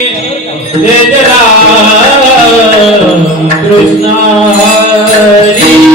जय जय राम कृष्ण हरी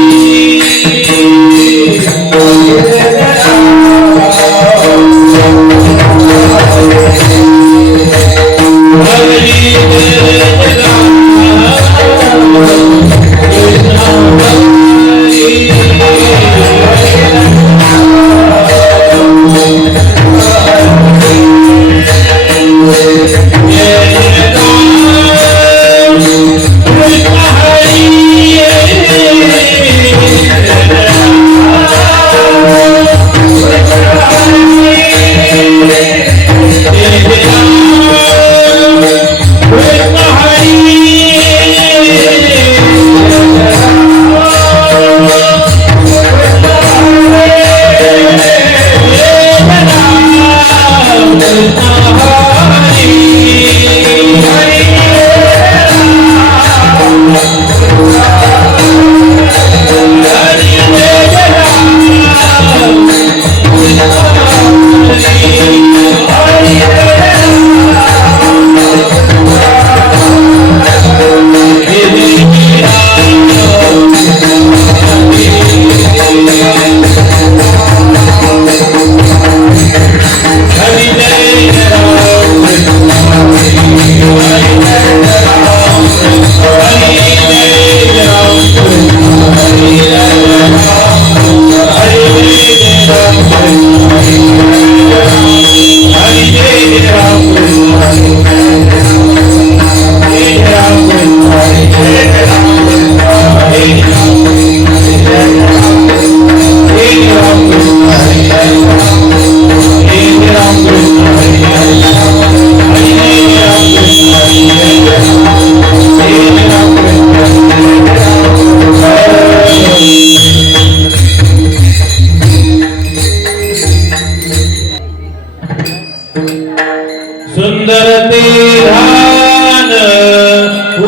सुंदर ते ध्यान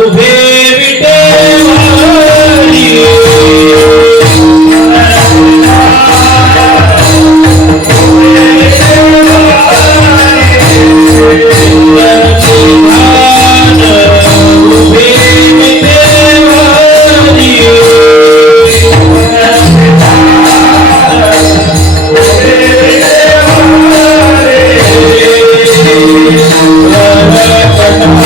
उभे विटेवारी सुंदर ते ध्यान उभे विटेवारी Thank you.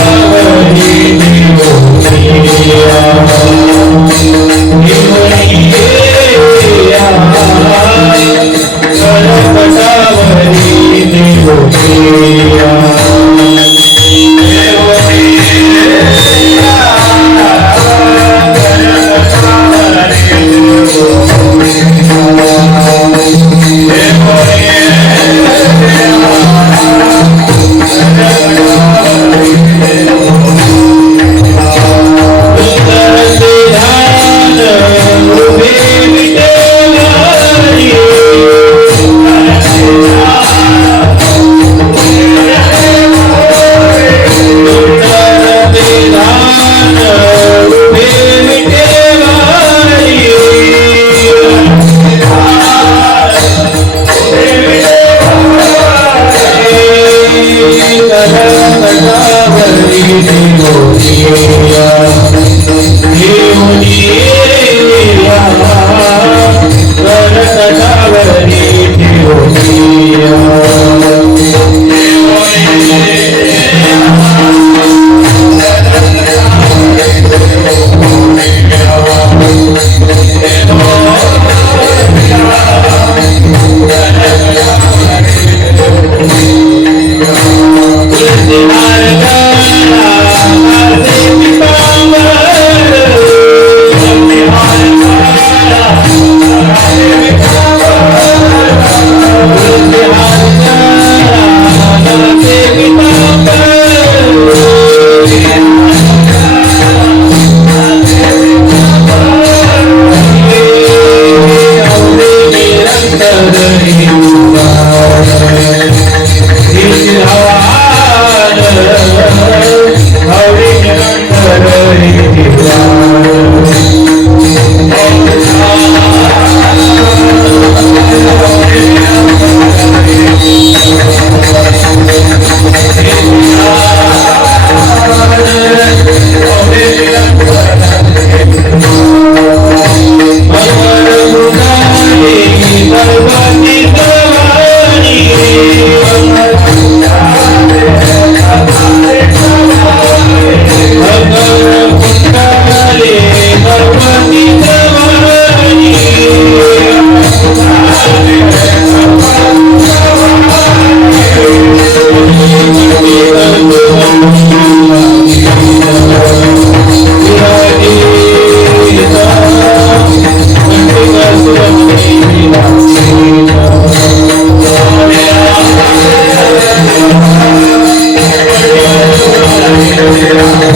Hare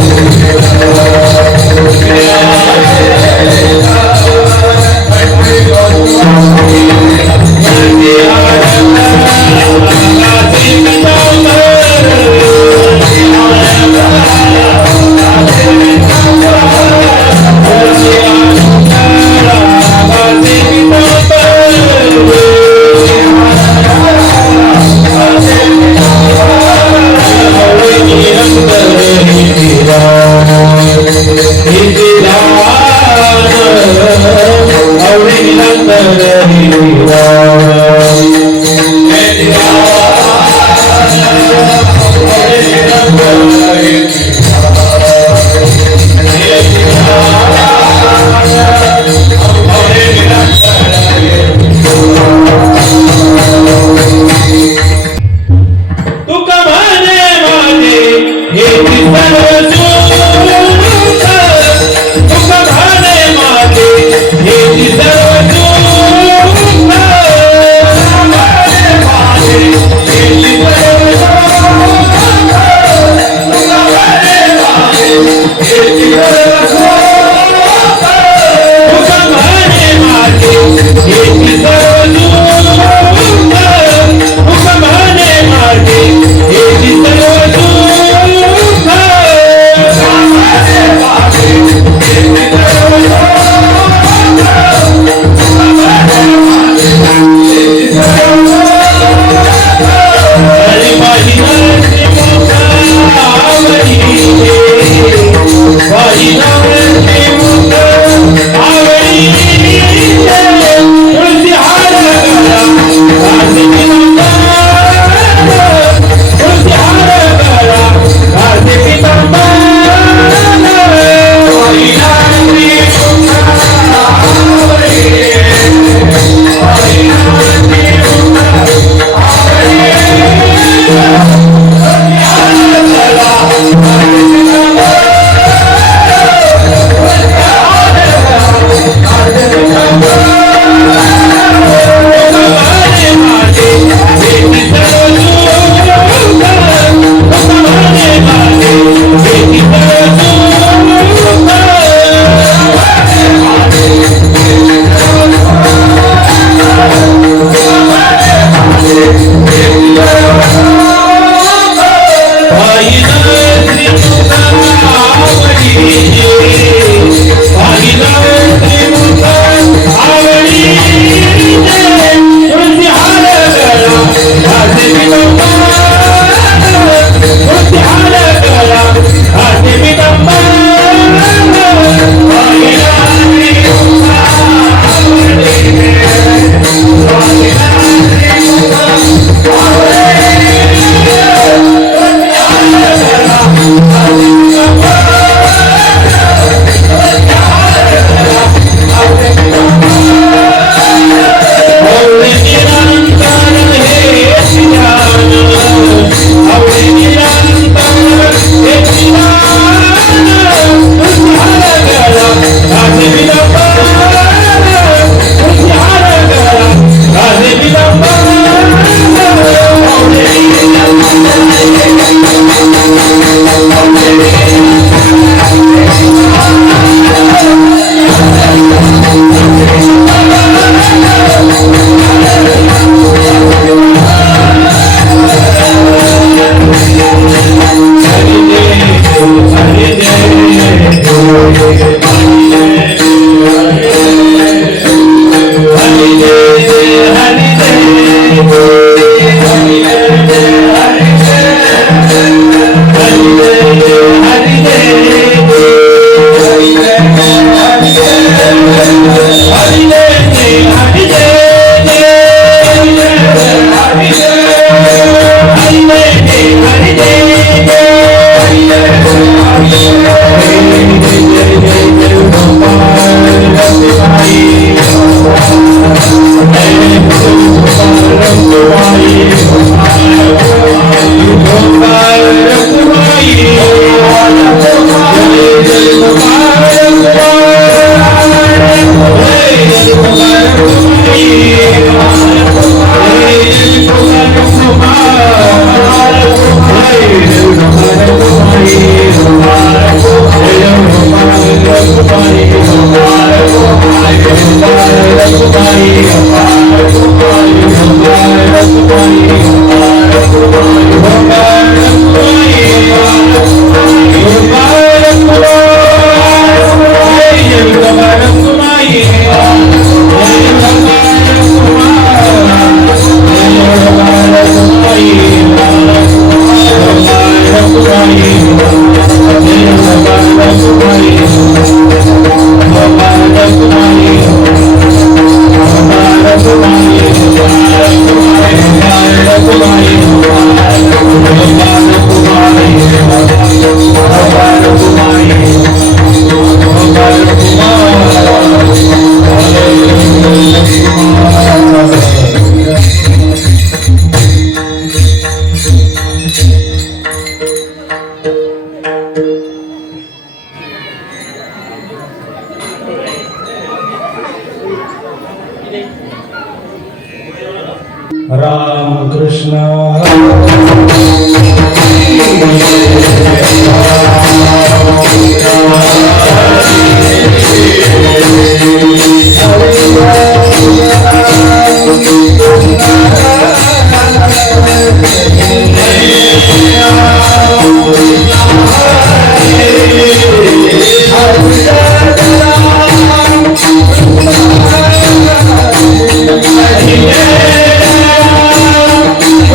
Ram Krishna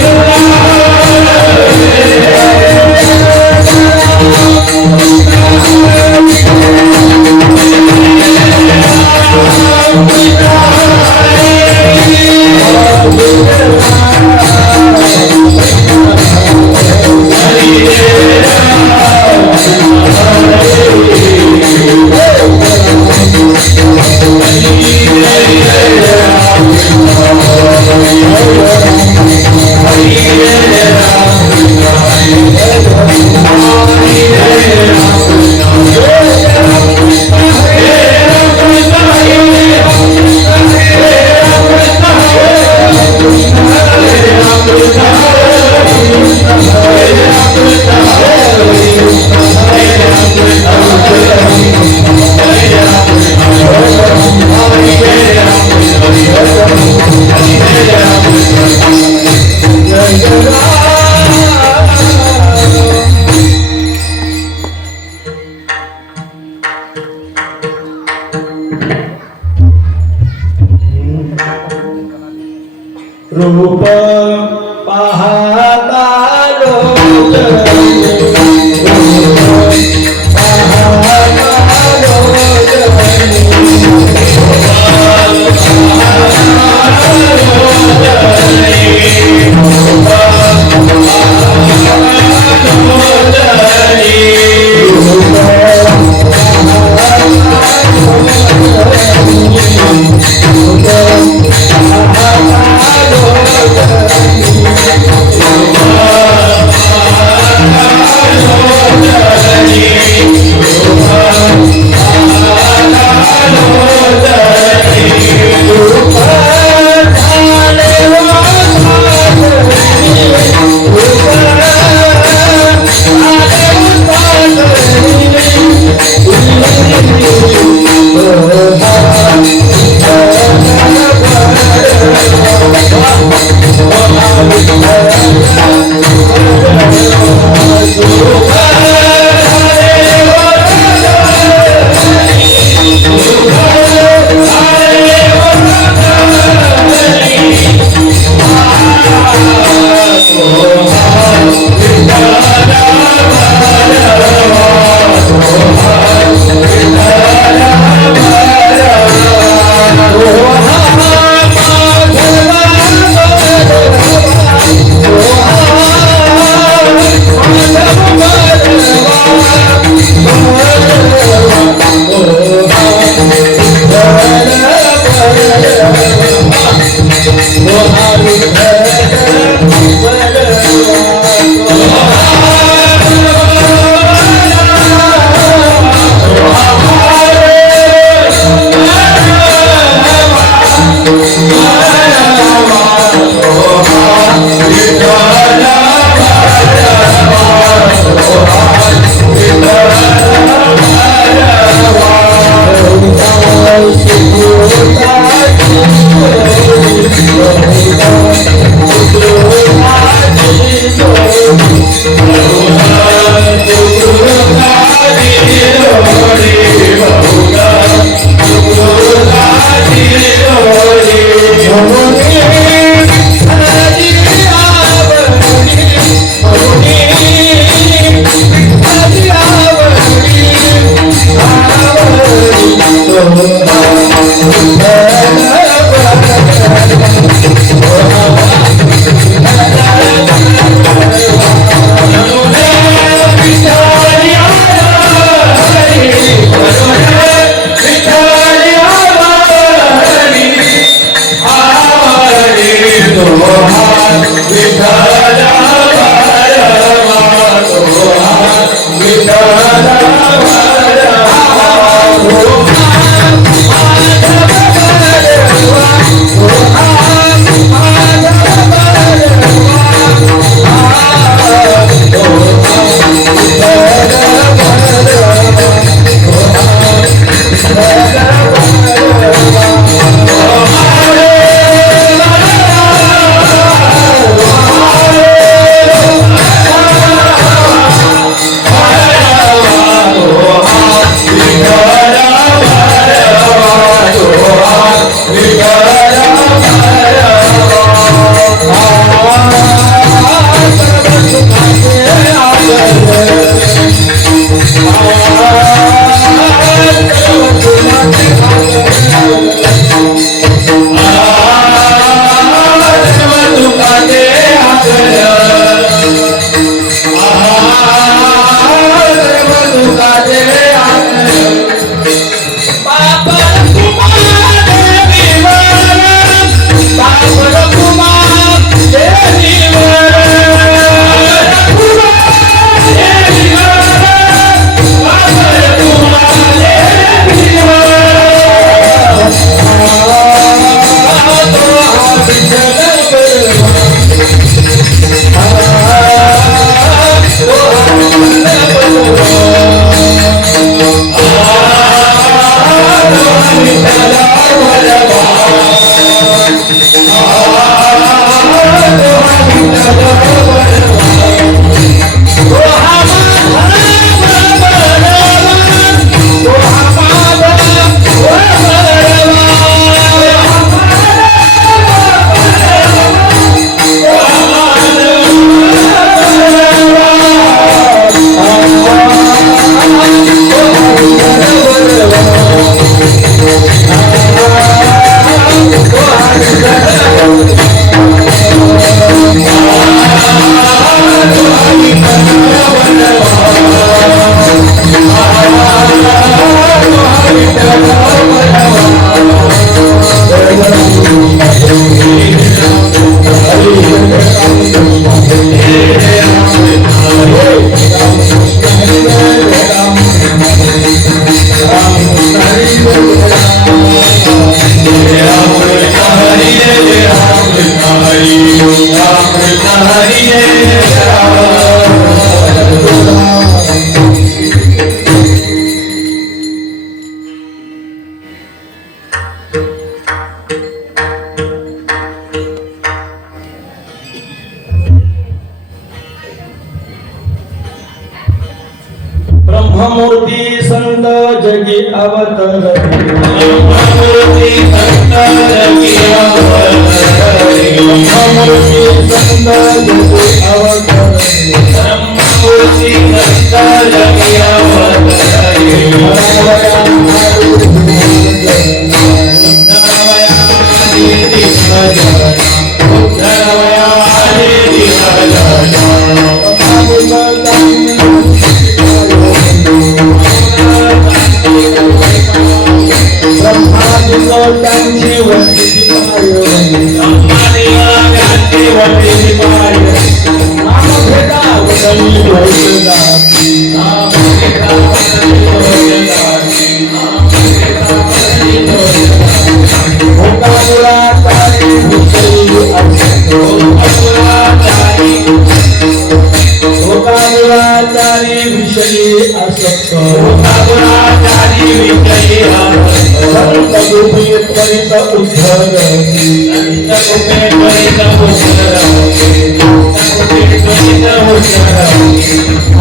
Hare ब्रह्ममूर्ती संत जगी अवतरले ब्रह्ममूर्ती संत जगी अवतरले ब्रह्ममूर्ती संत जगी अवतरले ब्रह्ममूर्ती संत जगी अवतरले त्यांची वंदिती पाय नाम भेटा वदनी भैरदासी भोगामुळाचारी विषयी असतो भोगामुळाचारी विषयी असतो संत गोपी त्वरित उद्धरती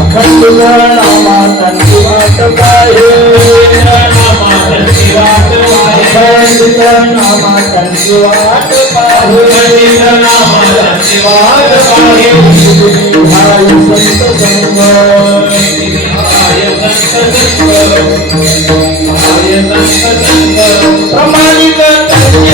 अखंड नामा त्यांची वाट पाहे अखंड नामा त्यांची वाट पाहे भाई संत संग प्रमाणित त्यांची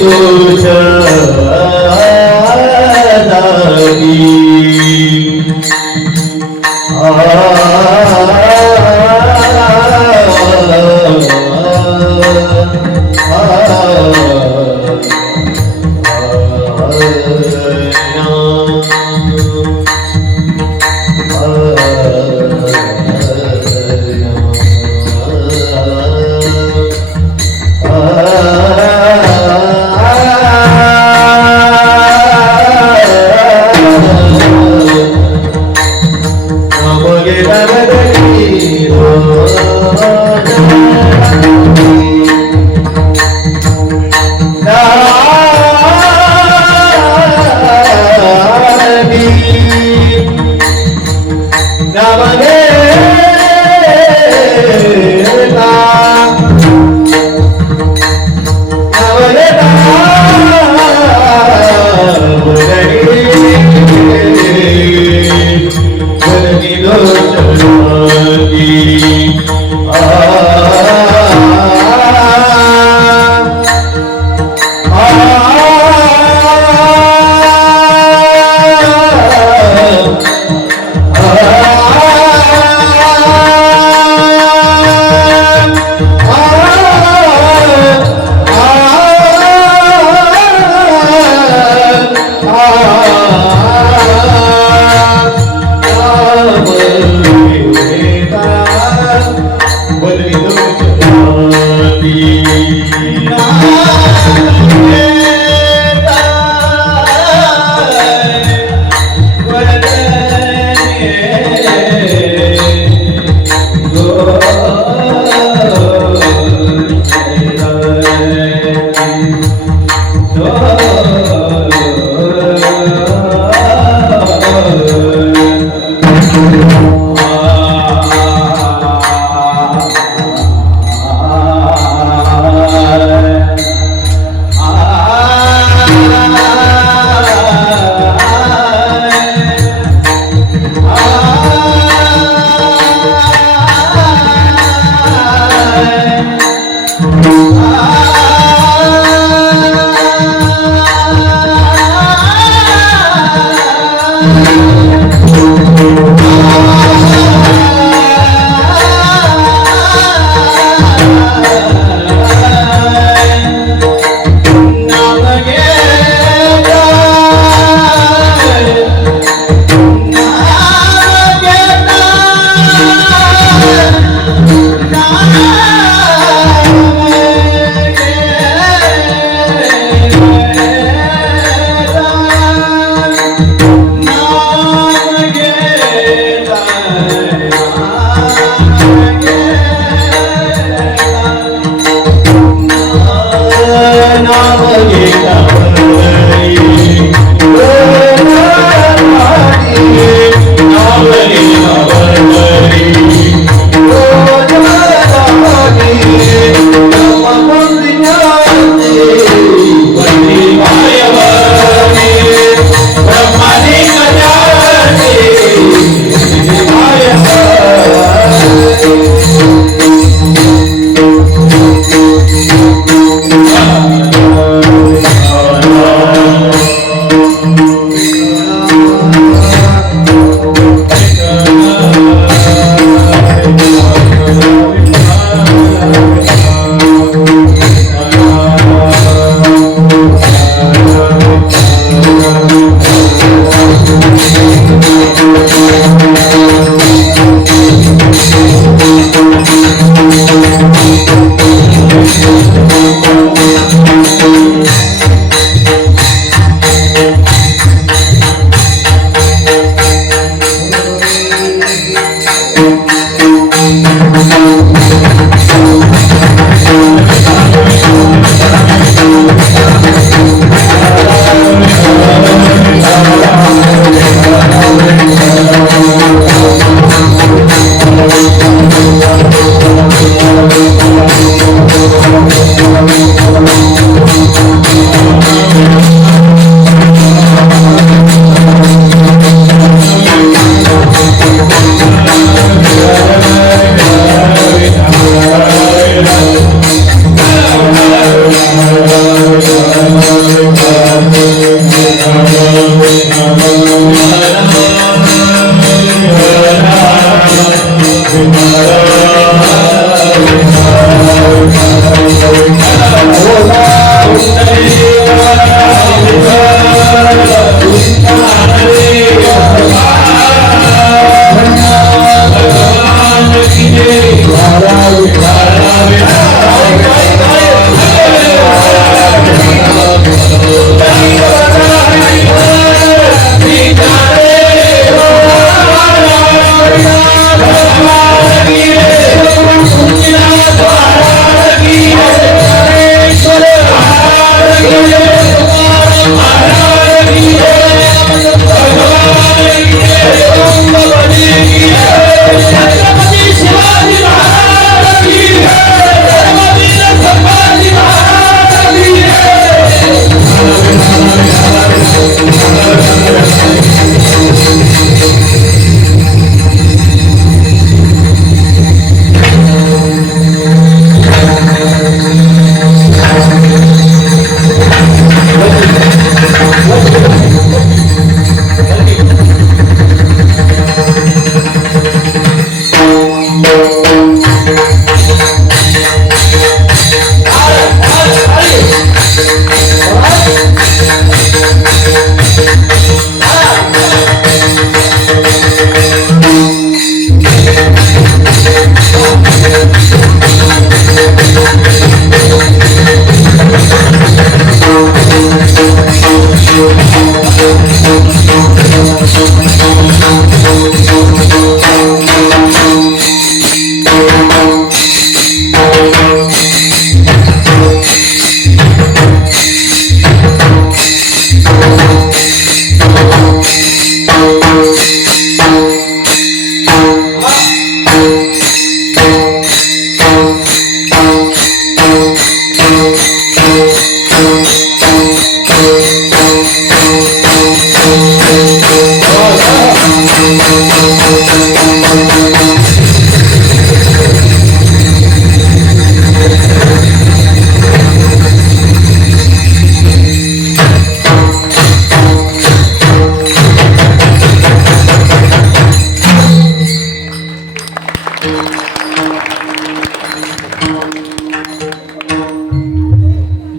दोष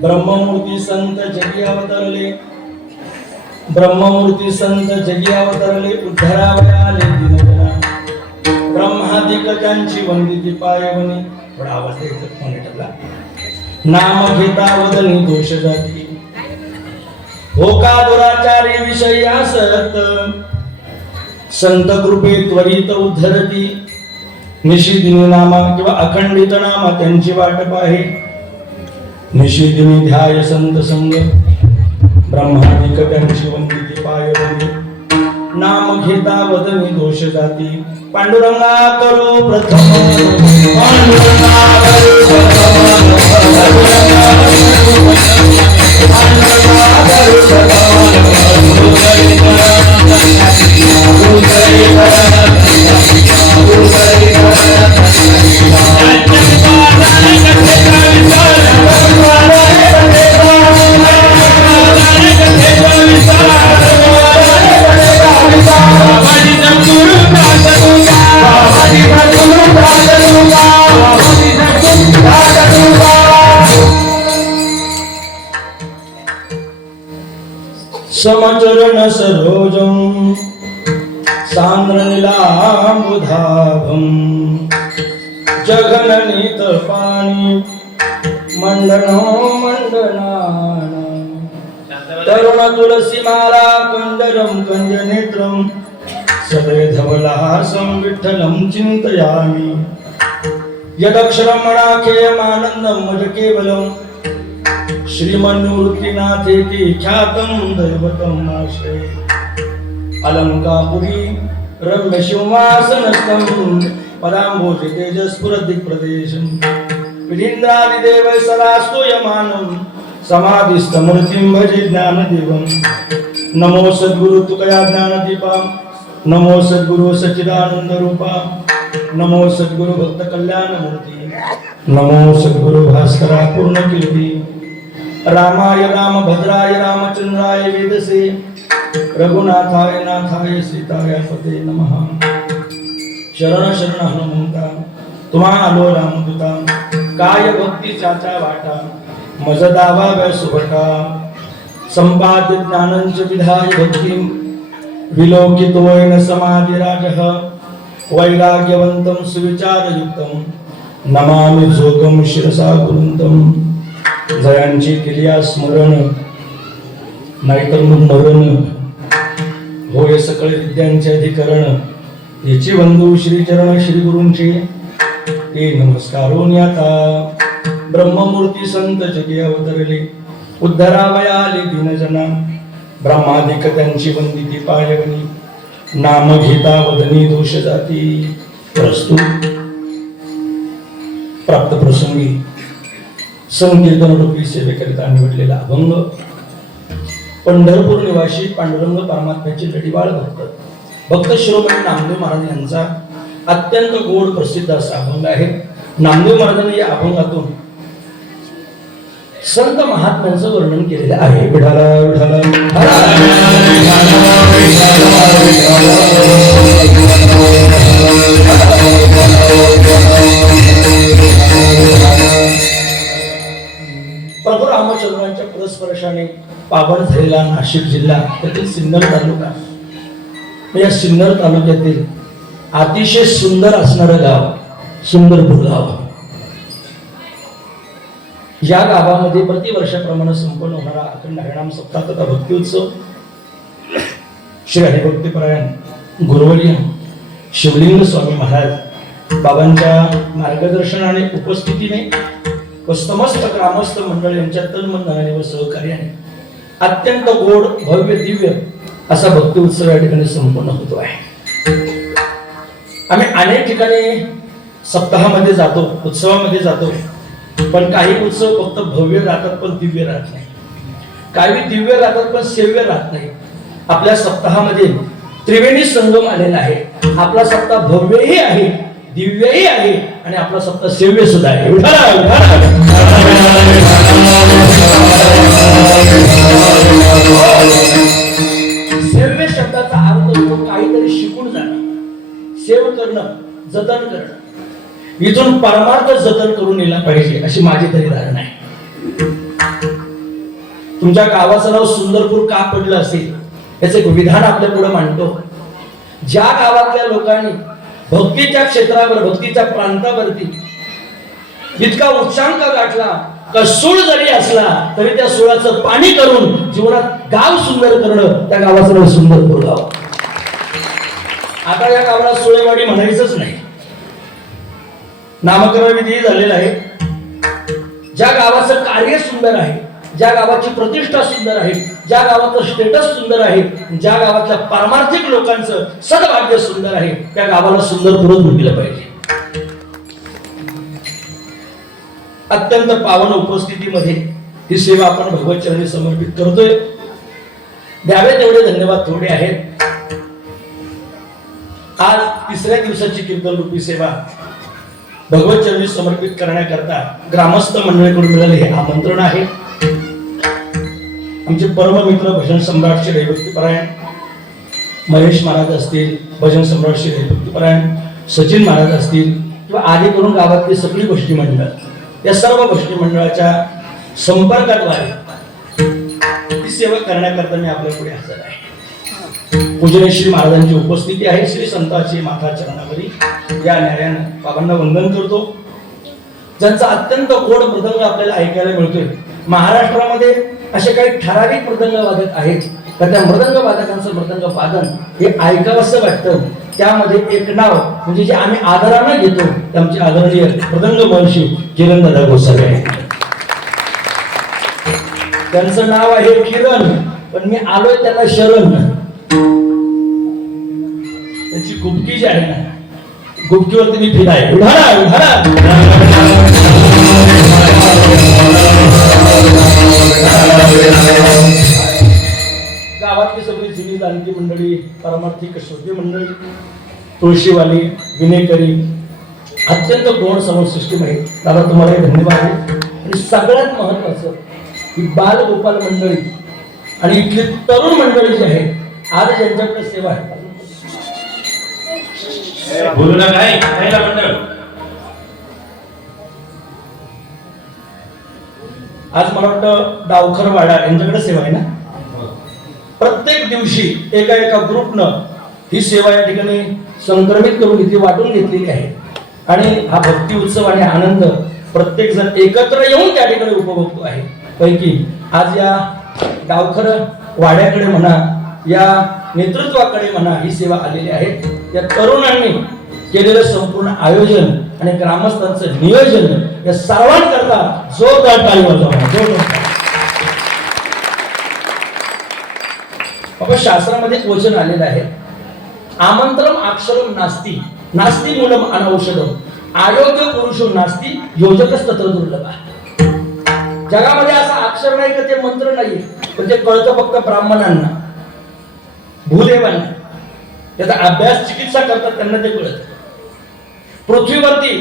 ब्रह्ममूर्ती संत जगी अवतरले, ब्रह्ममूर्ती संत जगी अवतरले, उद्धरावयाले दिनजना ब्रह्मादिक त्यांची वंदिती पायवनी. थोडा आवाज द्यायचा मॉनिटरला. नाम घेता वदनी दोष जाती, हो का दुराचारी विषयी असत, संत कृपे त्वरित उद्धरती. निशिदिनी नामा किंवा अखंडित नामा त्यांची वाट पाहे, निशिदिनी ध्याय संत संग, ब्रह्मादिक त्यांची वंदिती पायवनी. नाम घेता वदनी दोष जाती, पांडुरंगा करो प्रथम, पांडुरंगा करो प्रथम, पांडुरंगा करो प्रथम, पांडुरंगा करो समचरण सरोजं सांद्र नीलांबुधाभं, जगननीत पाणी मंडनो मंडनान. तरुण तुलसी माला कंदरं कंजनेत्रं, सदय धवलहासं विठ्ठलं चिन्तयामि. यदक्षरमणाखेयमानन्दं मज केवलं, श्रीमन्निवृत्तिनाथेति ख्यातं दैवतम् आश्रये. अलंकापुरी रम्य शिवमासनस्थं, पदाम्भोजे तेजस्फुरदिक्प्रदेशं. विधीन्द्रादिदेव सदा स्तूयमानं, समाधिस्थमूर्तिं भजे ज्ञानदेवं. नमो सद्गुरु तुकया ज्ञानदीपा, नमो सद्गुरु सच्चिदानंद रूपा, नमो सद्गुरु भक्त कल्याणमूर्ती, नमो सद्गुरु भास्करा पूर्ण कीर्ती. रामाय रामभद्राय रामचंद्राय वेदसे, रघुनाथाय नाथाय सीताय पते नमः. शरण शरण हनुमंता, तुम्हा आलो रामदूता. काय भक्ती चाचा वाटा, मज दावा सुभटा. संपाद्य ज्ञानंच विधाय भक्ती, विलोकितोयन समाधिराजः. वैराग्यवंतं सुविचारयुक्तं, नमामि जोगं शिरसा गुरुंतं. जयांची क्रिया स्मरण, नाहीतर मरण, होय सकळ विद्यांचे अधिकरण. याची बंधू श्रीचरण श्री गुरूंची ते नमस्कारोनी आता. ब्रह्ममूर्ती संत जगी अवतरले, उद्धरावयाले दीनजना ब्रह्मादिक त्यांची वंदिती पायगणी नाम घेता वदनी दोष जाती प्रस्तुत प्राप्त प्रसंगी संकीर्तन रूपी सेवेकरिता निवडलेला अभंग पंढरपूर निवासी पांडुरंग परमात्म्याचे लढीवाळ भक्त शिरोमणी नामदेव महाराज यांचा अत्यंत गोड प्रसिद्ध असा अभंग आहे. नामदेव महाराजांनी या अभंगातून संत महात्म्यांचं वर्णन केलेलं आहे. विठाला विठाला प्रभू रामचंद्रांच्या पुरस्पर्शाने पावन झालेला नाशिक जिल्हा त्यातील सिन्नर तालुका, या सिन्नर तालुक्यातील अतिशय सुंदर असणारं गाव सुंदरपूर गाव. या गावामध्ये प्रतिवर्षाप्रमाणे संपन्न होणारा अखंड हरिनाम सप्ताह तथा भक्ती उत्सव श्री हरिभक्तीपरायण गुरुवर्य शिवलिंग स्वामी महाराज बाबांच्या मार्गदर्शनाने उपस्थितीने व समस्त ग्रामस्थ मंडळ यांच्या तन धनाने व सहकार्याने अत्यंत गोड भव्य दिव्य असा भक्ती उत्सव या ठिकाणी संपन्न होतो आहे. आम्ही अनेक ठिकाणी सप्ताहामध्ये जातो, उत्सवामध्ये जातो, पण काही उत्सव फक्त भव्य राहतात पण दिव्य राहत नाही. काही दिव्य राहतात पण सेव्य राहत नाही. आपल्या सप्ताहामध्ये त्रिवेणी संगम आलेला आहे. आपला सप्ताह भव्यही आहे, दिव्यही आहे आणि आपला सप्ताह सेव्य सुद्धा आहे. सेव्य शब्दाचा अर्थ होतो काहीतरी शिकून जाणं, सेव करणं, जतन करणं. इथून परमार्थ जतन करून नेला पाहिजे अशी माझी तरी धारणा आहे. तुमच्या गावाचं नाव सुंदरपूर का पडलं असेल याचं एक विधान आपल्या पुढे मांडतो. ज्या गावातल्या लोकांनी भक्तीच्या क्षेत्रावर, भक्तीच्या प्रांतावरती इतका उच्चांक गाठला का सूळ जरी असला तरी त्या सुळाचं पाणी करून जीवनात गाव सुंदर करणं, त्या गावाचं नाव सुंदरपूर गाव. आता या गावाला सुळेवाडी म्हणायचंच नाही, नामकरण विधी झालेला आहे. ज्या गावाचं कार्य सुंदर आहे, ज्या गावाची प्रतिष्ठा सुंदर आहे, ज्या गावाचं स्टेटस सुंदर आहे, ज्या गावातल्या पारमार्थिक लोकांचं सद्भाग्य सुंदर आहे, त्या गावाला सुंदरपूरच म्हटलं पाहिजे. अत्यंत पावन उपस्थितीमध्ये ही सेवा आपण भगवत चरणी समर्पित करतोय. द्यावे तेवढे धन्यवाद थोडे आहेत. आज तिसऱ्या दिवसाची कीर्तन रूपी सेवा भगवत चरणी समर्पित करण्याकरता ग्रामस्थ मंडळीकडून मिळाले हे आमंत्रण आहे. आमचे परममित्र भजन सम्राट श्री हरिभक्तीपरायण महेश महाराज असतील, भजन सम्राट श्री हरिभक्तीपरायण सचिन महाराज असतील किंवा आदी करून गावातली सगळी गोष्टी मंडळ, या सर्व गोष्टी मंडळाच्या संपर्काद्वारे ही सेवा करण्याकरता मी आपल्या पुढे हजर आहे. पूजनीय श्री महाराजांची उपस्थिती आहे. श्री संतांची माथा चरणावरी या न्यायानं बाबांना वंदन करतो. ज्यांचा अत्यंत गोड मृदंग आपल्याला ऐकायला मिळतोय. महाराष्ट्रामध्ये असे काही ठराविक मृदंग वादक आहेत तर त्या मृदंग वादकांचं मृदंग वादन हे ऐकावंसं वाटतं. त्यामध्ये एक नाव म्हणजे जे आम्ही आदरानं घेतो ते आमचे आदरणीय मृदंग महर्षी किरणदादा गोसावी आहेत. त्यांचं नाव आहे किरण, पण मी आलोय त्यांना शरण. त्याची गुप्ती जी आहे ना, गुप्तीवरती मी फिराय गावातली सगळी जुनी जाणती मंडळी, पारमार्थिक श्रोते मंडळी, तुळशीवाली, विनेकरी, अत्यंत गौण समोर सिस्टीम आहे. दादा तुम्हाला धन्यवाद आहे. आणि सगळ्यात महत्वाचं ही बाल गोपाल मंडळी आणि इथली तरुण मंडळी जी आहे आज ज्यांच्याकडे सेवा आहे. बोलू ना काय मंडळ आज मला वाटतं डावखर वाडा यांच्याकडे सेवा आहे ना. प्रत्येक दिवशी एका एका ग्रुपनं ही सेवा या ठिकाणी संक्रमित करून इथे वाटून घेतलेली आहे. आणि हा भक्ती उत्सव आणि आनंद प्रत्येक जण एकत्र येऊन त्या ठिकाणी उपभोगतो आहे. पैकी आज या डावखर वाड्याकडे म्हणा, या नेतृत्वाकडे म्हणा ही सेवा आलेली आहे. या तरुणांनी केलेलं संपूर्ण आयोजन आणि ग्रामस्थांचं नियोजन या सर्वांकरता जोरदार टाळी वाजवा. तेव्हा शास्त्रामध्ये एक वचन आलेलं आहे, आमंत्रम अक्षरम नास्ती नास्ती मूलम अनौषधम आयोग्य पुरुषो नास्ती योजकच तत्र दुर्लभ. जगामध्ये असा अक्षर नाही का ते मंत्र नाही, पण ते कळतं फक्त ब्राह्मणांना, भूदेवांना. त्याचा अभ्यास चिकित्सा करतात त्यांना ते कळत. पृथ्वीवरती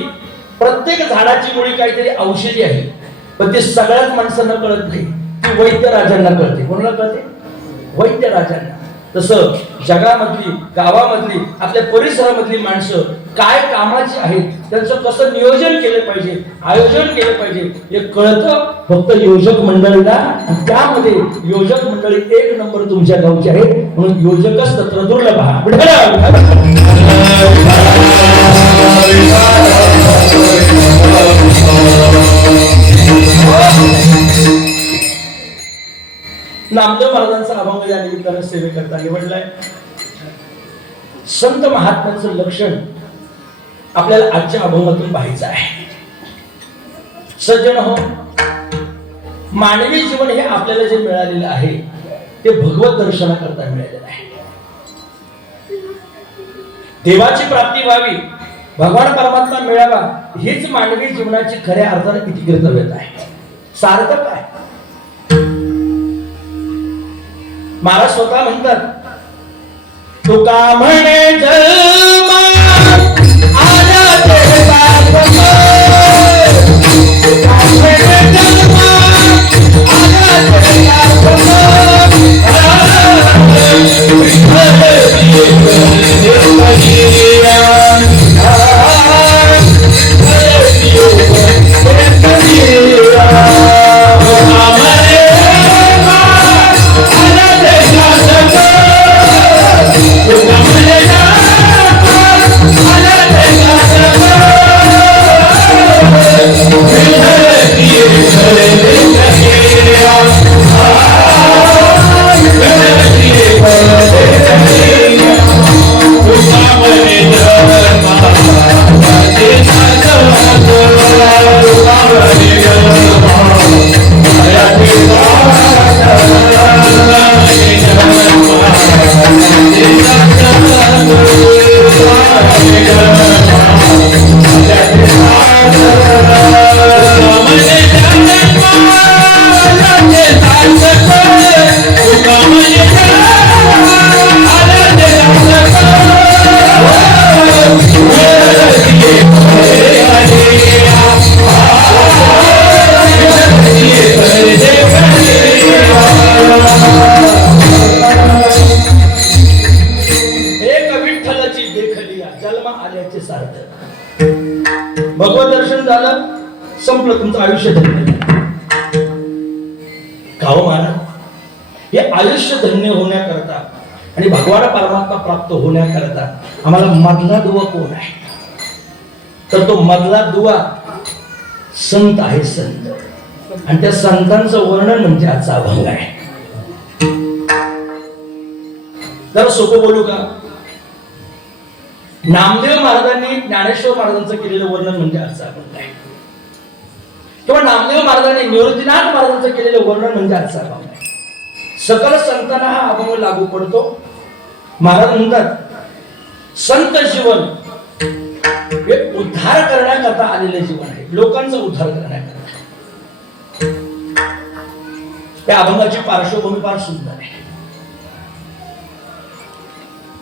प्रत्येक झाडाची मुळी काहीतरी औषधी आहे, पण ते सगळ्याच माणसांना कळत नाही. ती वैद्य राजांना कळते. कोणाला कळते? वैद्य राजांना. तसं जगामधली, गावामधली, आपल्या परिसरामधली माणसं काय कामाची आहेत, त्यांचं कसं नियोजन केलं पाहिजे, आयोजन केलं पाहिजे, हे कळतं फक्त योजक मंडळीला. त्यामध्ये योजक मंडळी एक नंबर तुमच्या गावची आहे, म्हणून योजकच तत्र दुर्लभ. नामदेव महाराजांचा अभंग या निमित्तानं सेवेकरता निवडलाय. संत महात्म्यांचं लक्षण आपल्याला आजच्या अभंगातून पाहायचं आहे. सज्जन हो, मानवी जीवन हे आपल्याला जे मिळालेलं आहे ते भगवत दर्शनाकरता मिळालेलं आहे. देवाची प्राप्ती व्हावी, भगवान परमात्मा मिळावा, हीच मानवी जीवनाची खऱ्या अर्थाने किती कर्तव्यता आहे, सार्थक आहे. महाराज स्वतः म्हणतात, तुका म्हणे जन्म आला देवा तुका म्हणे जन्म आला भगवत दर्शन झालं, संपलं, तुमचं आयुष्य धन्य. काहो महाराज, हे आयुष्य धन्य होण्याकरता आणि भगवान परमात्मा प्राप्त होण्याकरता आम्हाला मधला दुवा कोण आहे? तर तो मधला दुवा संत आहे, संत. आणि त्या संतांचं वर्णन म्हणजे आजचा अभंग आहे. जरा सोपं बोलू का? नामदेव महाराजांनी ज्ञानेश्वर महाराजांचं केलेलं वर्णन म्हणजे आजचा अभंग आहे, किंवा नामदेव महाराजांनी निवृत्तीनाथ महाराजांचं केलेलं वर्णन म्हणजे आजचा अभंग आहे. सकल संतांना हा अभंग लागू पडतो. महाराज म्हणतात, संत जीवन हे उद्धार करण्याकरता आलेले जीवन आहे, लोकांचा उद्धार करण्याकरता. त्या अभंगाची पार्श्वभूमी फार सुंदर आहे,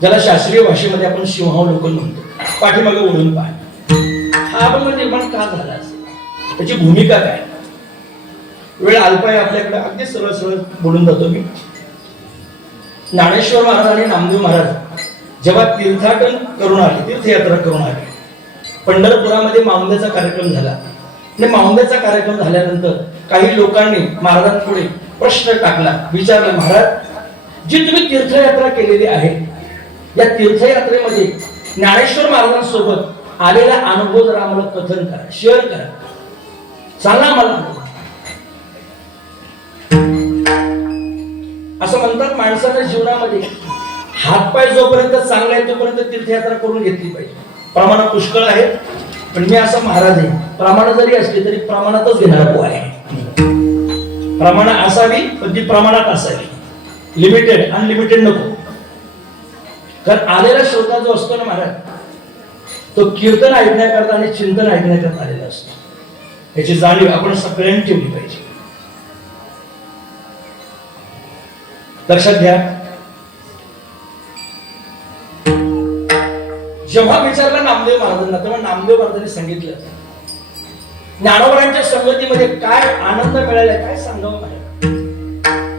ज्याला शास्त्रीय भाषेमध्ये आपण सिंहावलोकन म्हणतो. पाठीमागे ओढून पाहा, हा अभंग निर्माण का झाला असेल, त्याची भूमिका काय? वेळ अल्प आहे आपल्याकडे, अगदी सरळ सरळ बोलून जातो मी. ज्ञानेश्वर महाराज आणि नामदेव महाराज जेव्हा तीर्थाटन करून आले, तीर्थयात्रा करून आले, पंढरपुरामध्ये माऊंद्याचा कार्यक्रम झाला. आणि माऊंद्याचा कार्यक्रम झाल्यानंतर काही लोकांनी महाराजांपुढे प्रश्न टाकला, विचारला, महाराज जी तुम्ही तीर्थयात्रा केलेली आहे, या तीर्थयात्रेमध्ये ज्ञानेश्वर महाराजांसोबत आलेला अनुभव जरा आम्हाला कथन करा, शेअर करा, सांगा मला. असं म्हणतात, माणसाच्या जीवनामध्ये हातपाय जोपर्यंत चांगला आहे तोपर्यंत तीर्थयात्रा करून घेतली पाहिजे. प्रमाण पुष्कळ आहे, पण मी असं महाराज आहे, प्रमाण जरी असली तरी प्रमाणातच घेणारा आहे. प्रमाण असावी, पण ती प्रमाणात असावी. लिमिटेड अनलिमिटेड नको. कारण आलेला श्रोता जो असतो ना महाराज, तो कीर्तन ऐकण्याकरता आणि चिंतन ऐकण्याकरता आलेला असतो. याची जाणीव आपण सगळ्यांनी ठेवली पाहिजे. लक्षात घ्या, जेव्हा विचारलं नामदेव महाराजांना तेव्हा नामदेव महाराजांनी सांगितलं, ज्ञानोबांच्या संगतीमध्ये काय आनंद मिळाला, काय सांगावं मला.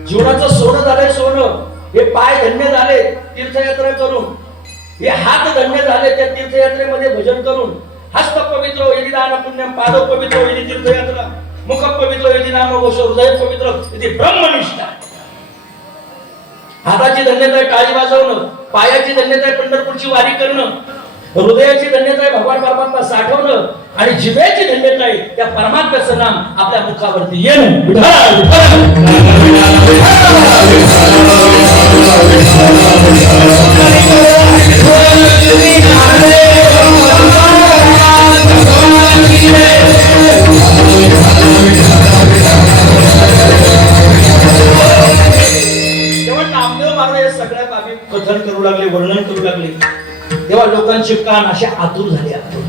जीवनाचं सोनं झालंय सोनं, हे पाय धन्य झाले तीर्थयात्रा करून, हे हात धन्य झाले त्या तीर्थयात्रेमध्ये भजन करून. हस्त पवित्र यदि दान पुण्यम, पाद पवित्र यदि तीर्थयात्रा, मुख पवित्र यदि नाम घोष, हृदय पवित्र यदि ब्रह्मनिष्ठा. हाताची धन्यता आहे टाळी वाजवणं, पायाची धन्यता आहे पंढरपूरची वारी करणं, हृदयाची धन्यता आहे भगवान बाबांना साठवणं, आणि जिव्याची धन्यता आहे त्या परमात्म्याचं नाम आपल्या मुखावरती येणं. तेव्हा नामदेव महाराज या सगळ्या बाबी कथन करू लागले, वर्णन करू लागले, तेव्हा लोकांचे कान असे आतुर झाले. आतुर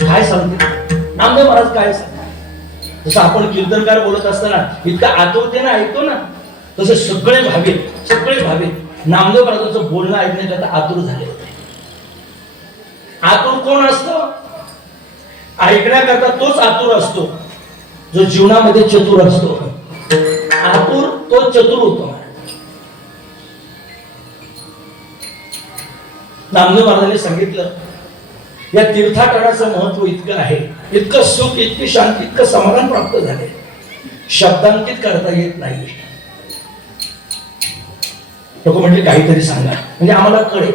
काय सांगते नामदेव महाराज, काय सांगते. जसं आपण कीर्तनकार बोलत असताना इतका आतुरतेने ऐकतो ना, तसे सगळे भावे नामदेव महाराजांचं बोलणं ऐकण्याकरता आतुर झाले होते. आतुर कोण असतो? ऐकण्याकरता तोच आतुर असतो जो जीवनामध्ये चतुर असतो. आतुर तो चतुर होतो. नामदेव महाराजांनी सांगितलं, या तीर्थाटनाचं महत्व इतकं आहे, इतकं सुख, इतकी शांती, इतकं समाधान प्राप्त झाले, शब्दांकित करता येत नाही. लोक म्हटले काहीतरी सांगा म्हणजे आम्हाला कळेल.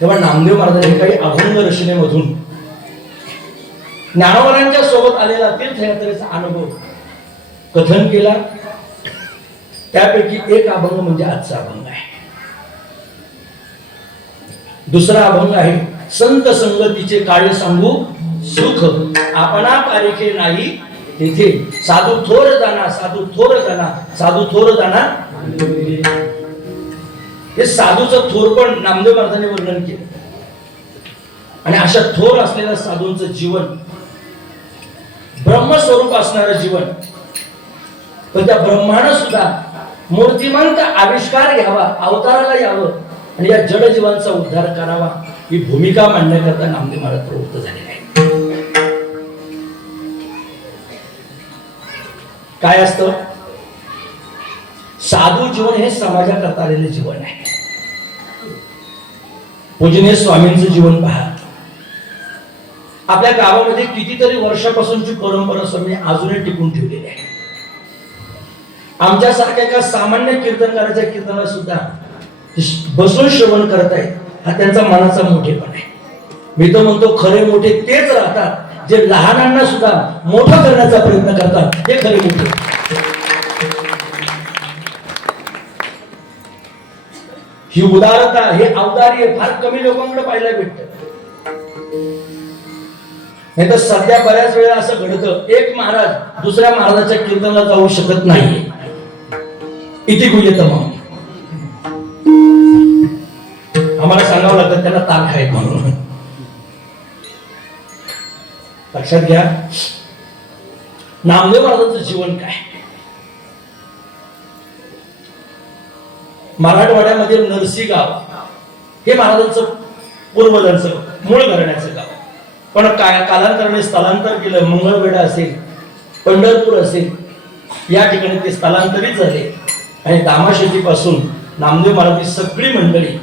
तेव्हा नामदेव महाराजांनी काही अभंग रचनेमधून ज्ञानोबांच्या सोबत आलेला तीर्थयात्रेचा अनुभव कथन केला. त्यापैकी एक अभंग म्हणजे आजचा अभंग आहे. दुसरा अभंग आहे, संत संगतीचे काळे सांगू सुख, आपणा पारिखे नाही तेथे, साधू थोर जाना, साधू थोर जाना, साधू थोर जाना. हे साधूचं थोर पण नामदेव महाराजांनी वर्णन केलं. आणि अशा थोर असलेल्या साधूंचं जीवन, ब्रह्मस्वरूप असणारं जीवन, पण त्या ब्रह्मानं सुद्धा मूर्तिमंत आविष्कार घ्यावा, अवताराला यावं आणि या जड जीवांचा उद्धार करावा, ही भूमिका मांडण्याकरता नामदेव महाराज प्रवृत्त झालेले आहेत. काय असतं? साधू जीवन हे समाजाकरता आलेले जीवन आहे. पूजनीय स्वामींचं जीवन पहा. आपल्या गावामध्ये कितीतरी वर्षापासूनची परंपरा स्वामी अजूनही टिकून ठेवलेली आहे. आमच्यासारख्या एका सामान्य कीर्तनकाराच्या कीर्तनाला सुद्धा बसून श्रवण करतायत, हा त्यांचा मनाचा मोठेपणा आहे. मी तर म्हणतो खरे मोठे तेच राहतात जे लहानांना सुद्धा मोठं करण्याचा प्रयत्न करतात, हे खरे मोठे. ही उदारता, हे औदार्य फार कमी लोकांकडे पाहायला भेटतं. नाही तर सध्या बऱ्याच वेळा असं घडतं, एक महाराज दुसऱ्या महाराजाच्या कीर्तनाला जाऊ शकत नाहीये. इथे गुयत मग आम्हाला सांगावं लागतं त्यांना ताक आहे म्हणून. लक्षात घ्या, नामदेव महाराजांचं जीवन काय. मराठवाड्यामध्ये नरसीगाव हे महाराजांचं पूर्वजांचं मूळ घराण्याचं गाव. पण कालांतराने स्थलांतर केलं. मंगळवेढा असेल, पंढरपूर असेल, या ठिकाणी ते स्थलांतरित झाले आणि दामाशेतीपासून नामदेव महाराज ही सगळी मंडळी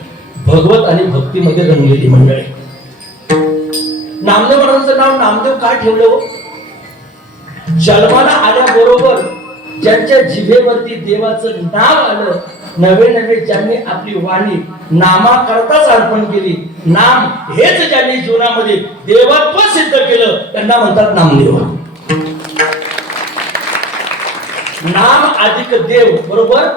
भगवत आणि भक्तीमध्ये रंगलेली मंडळी. नामदेव महाराजांचं नाव नामदेव का ठेवलं? जन्माला आल्याबरोबर ज्यांच्या जिभेवरती देवाचं नाव आलं, नवे नवे ज्यांनी आपली वाणी नामाकरताच अर्पण केली, नाम हेच ज्यांनी जीवनामध्ये देवत्व सिद्ध केलं, त्यांना म्हणतात नामदेव. नाम अधिक देव बरोबर.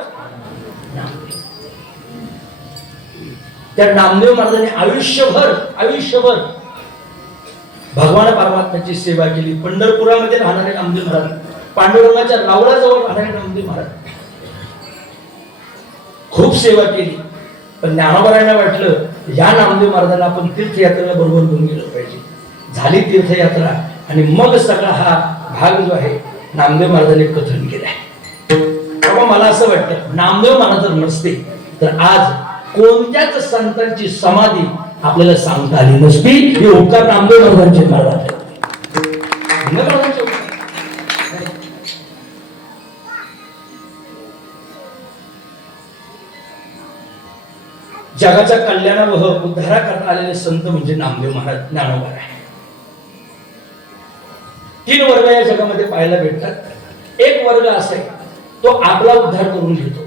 त्या नामदेव महाराजांनी आयुष्यभर भगवान परमात्म्याची सेवा केली. पंढरपुरामध्ये राहणारे नामदेव महाराज, पांडुरंगाच्या रावळाजवळ राहणारे नामदेव महाराज, खूप सेवा केली, पण ज्ञानोबारायांना वाटलं या नामदेव महाराजांना आपण तीर्थयात्रेला बरोबर घेऊन गेलं पाहिजे. झाली तीर्थयात्रा आणि मग सगळा हा भाग जो आहे नामदेव महाराजांनी कथन केलाय. बाबा मला असं वाटतं नामदेव महाराज जर नसते तर आज कोणत्याच संतांची समाधी आपल्याला सांगता आली नसती. हे उपकार नामदेव महाराजांचे महाराज जगाच्या कल्याणावह उद्धारा करता आलेले संत म्हणजे नामदेव महाराज, ज्ञानोबा आहे. 3 वर्ग या जगामध्ये पाहायला भेटतात. एक वर्ग असा आहे तो आपला उद्धार करून घेतो,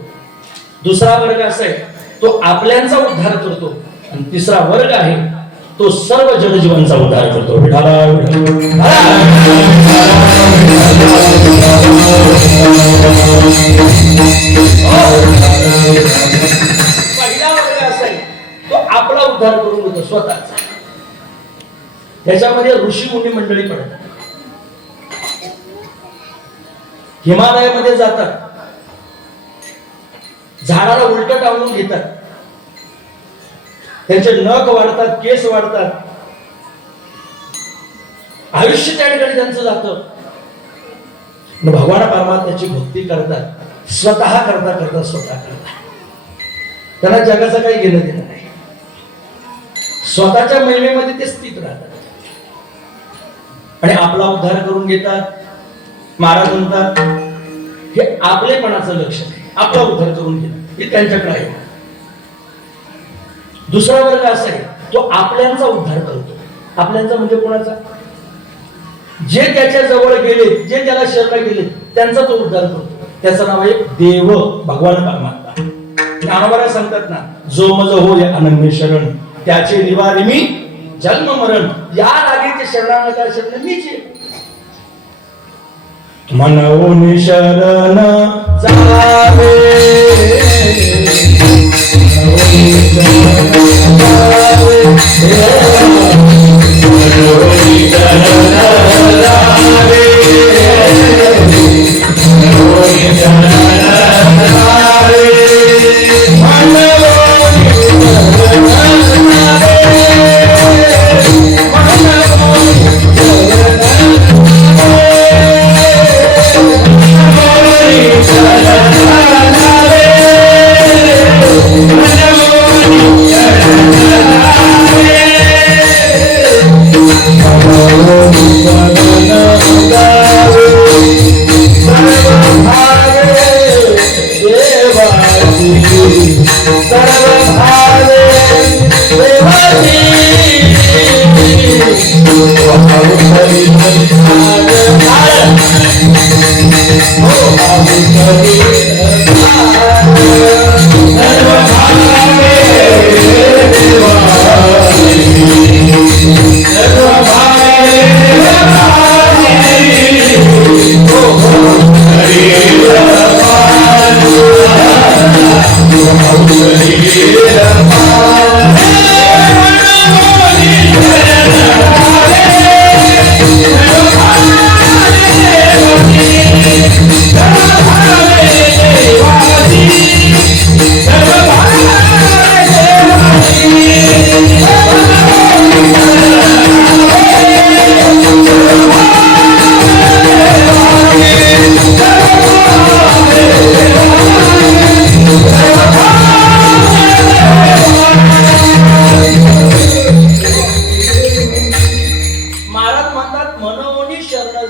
दुसरा वर्ग असा आहे तो आपल्यांचा उद्धार करतो, आणि तिसरा वर्ग आहे तो सर्व जनजीवांचा उद्धार करतो. पहिला वर्ग असा आहे तो आपला उद्धार करून घेतो स्वतःचा. त्याच्यामध्ये ऋषी मुनी मंडळी पडतात, हिमालयामध्ये जातात, झाडाला उलट टाळून घेतात, त्यांचे नख वाढतात, केस वाढतात, आयुष्य त्या ठिकाणी त्यांचं जातं. भगवान परमात्म्याची भक्ती करतात, स्वतः करता स्वतः करतात. त्यांना जगाचं काही घेणं देणं नाही, स्वतःच्या महिमेमध्ये ते स्थित राहतात आणि आपला उद्धार करून घेतात. महाराज म्हणतात हे आपलेपणाचं लक्षण आहे, आपला उद्धार करून घेणं हे त्यांच्याकडे आहे. दुसरा वर्ग असा आहे तो आपल्यांचा उद्धार करतो. आपल्यांचा म्हणजे कोणाचा? जे त्याच्या जवळ गेले, जे त्याला शरण गेले त्यांचा तो उद्धार करतो. त्याचं नाव आहे देव, भगवान परमात्मा. ज्ञानोबा सांगतात ना, जो मज होय अनन्य शरण त्याचे निवारी मी जन्म मरण, या लागेचे शरणागता शरण मीचे. मनवून शरण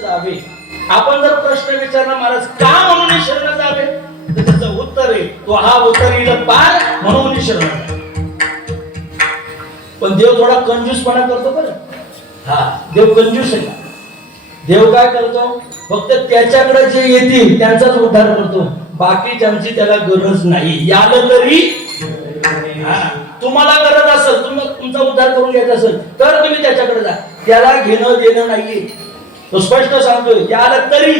जावे, आपण जर प्रश्न विचारला महाराज का म्हणून शरण जावे, तर त्याचं उत्तर आहे तो हा उतरील पार म्हणून शरण जावे. पण देव थोडा कंजूसपणा करतो बरं. हा देव कंजूस आहे. देव काय करतो, फक्त त्याच्याकडे जे येतील त्यांचाच उद्धार करतो, बाकीच्यांची त्याला गरज नाही. याला तरी तुम्हाला गरज असेल, तुमचा उद्धार करून घ्यायचा असेल तर तुम्ही त्याच्याकडे जा, त्याला घेणं देणं नाहीये. तो स्पष्ट सांगतोय याला तरी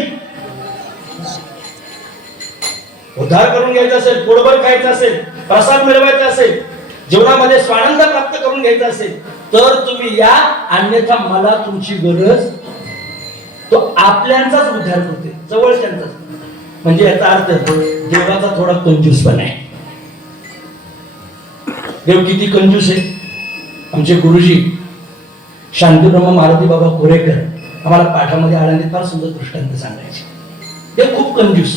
उद्धार करून घ्यायचा असेल, पोटभर खायचं असेल, प्रसाद मिळवायचा असेल, जीवनामध्ये स्वानंद प्राप्त करून घ्यायचा असेल तर तुम्ही या, अन्यथा मला तुमची गरज. तो आपल्यांचाच उद्धार करते, जवळच्यांचाच. म्हणजे याचा अर्थ देवाचा थोडा कंजूसपणा आहे. देव किती कंजूस आहे. आमचे गुरुजी शांतीब्रह्म मारुती बाबा कोरेकर आम्हाला पाठामध्ये आळंदीत फार सुंदर दृष्टांत सांगायचे. देव खूप कंजूस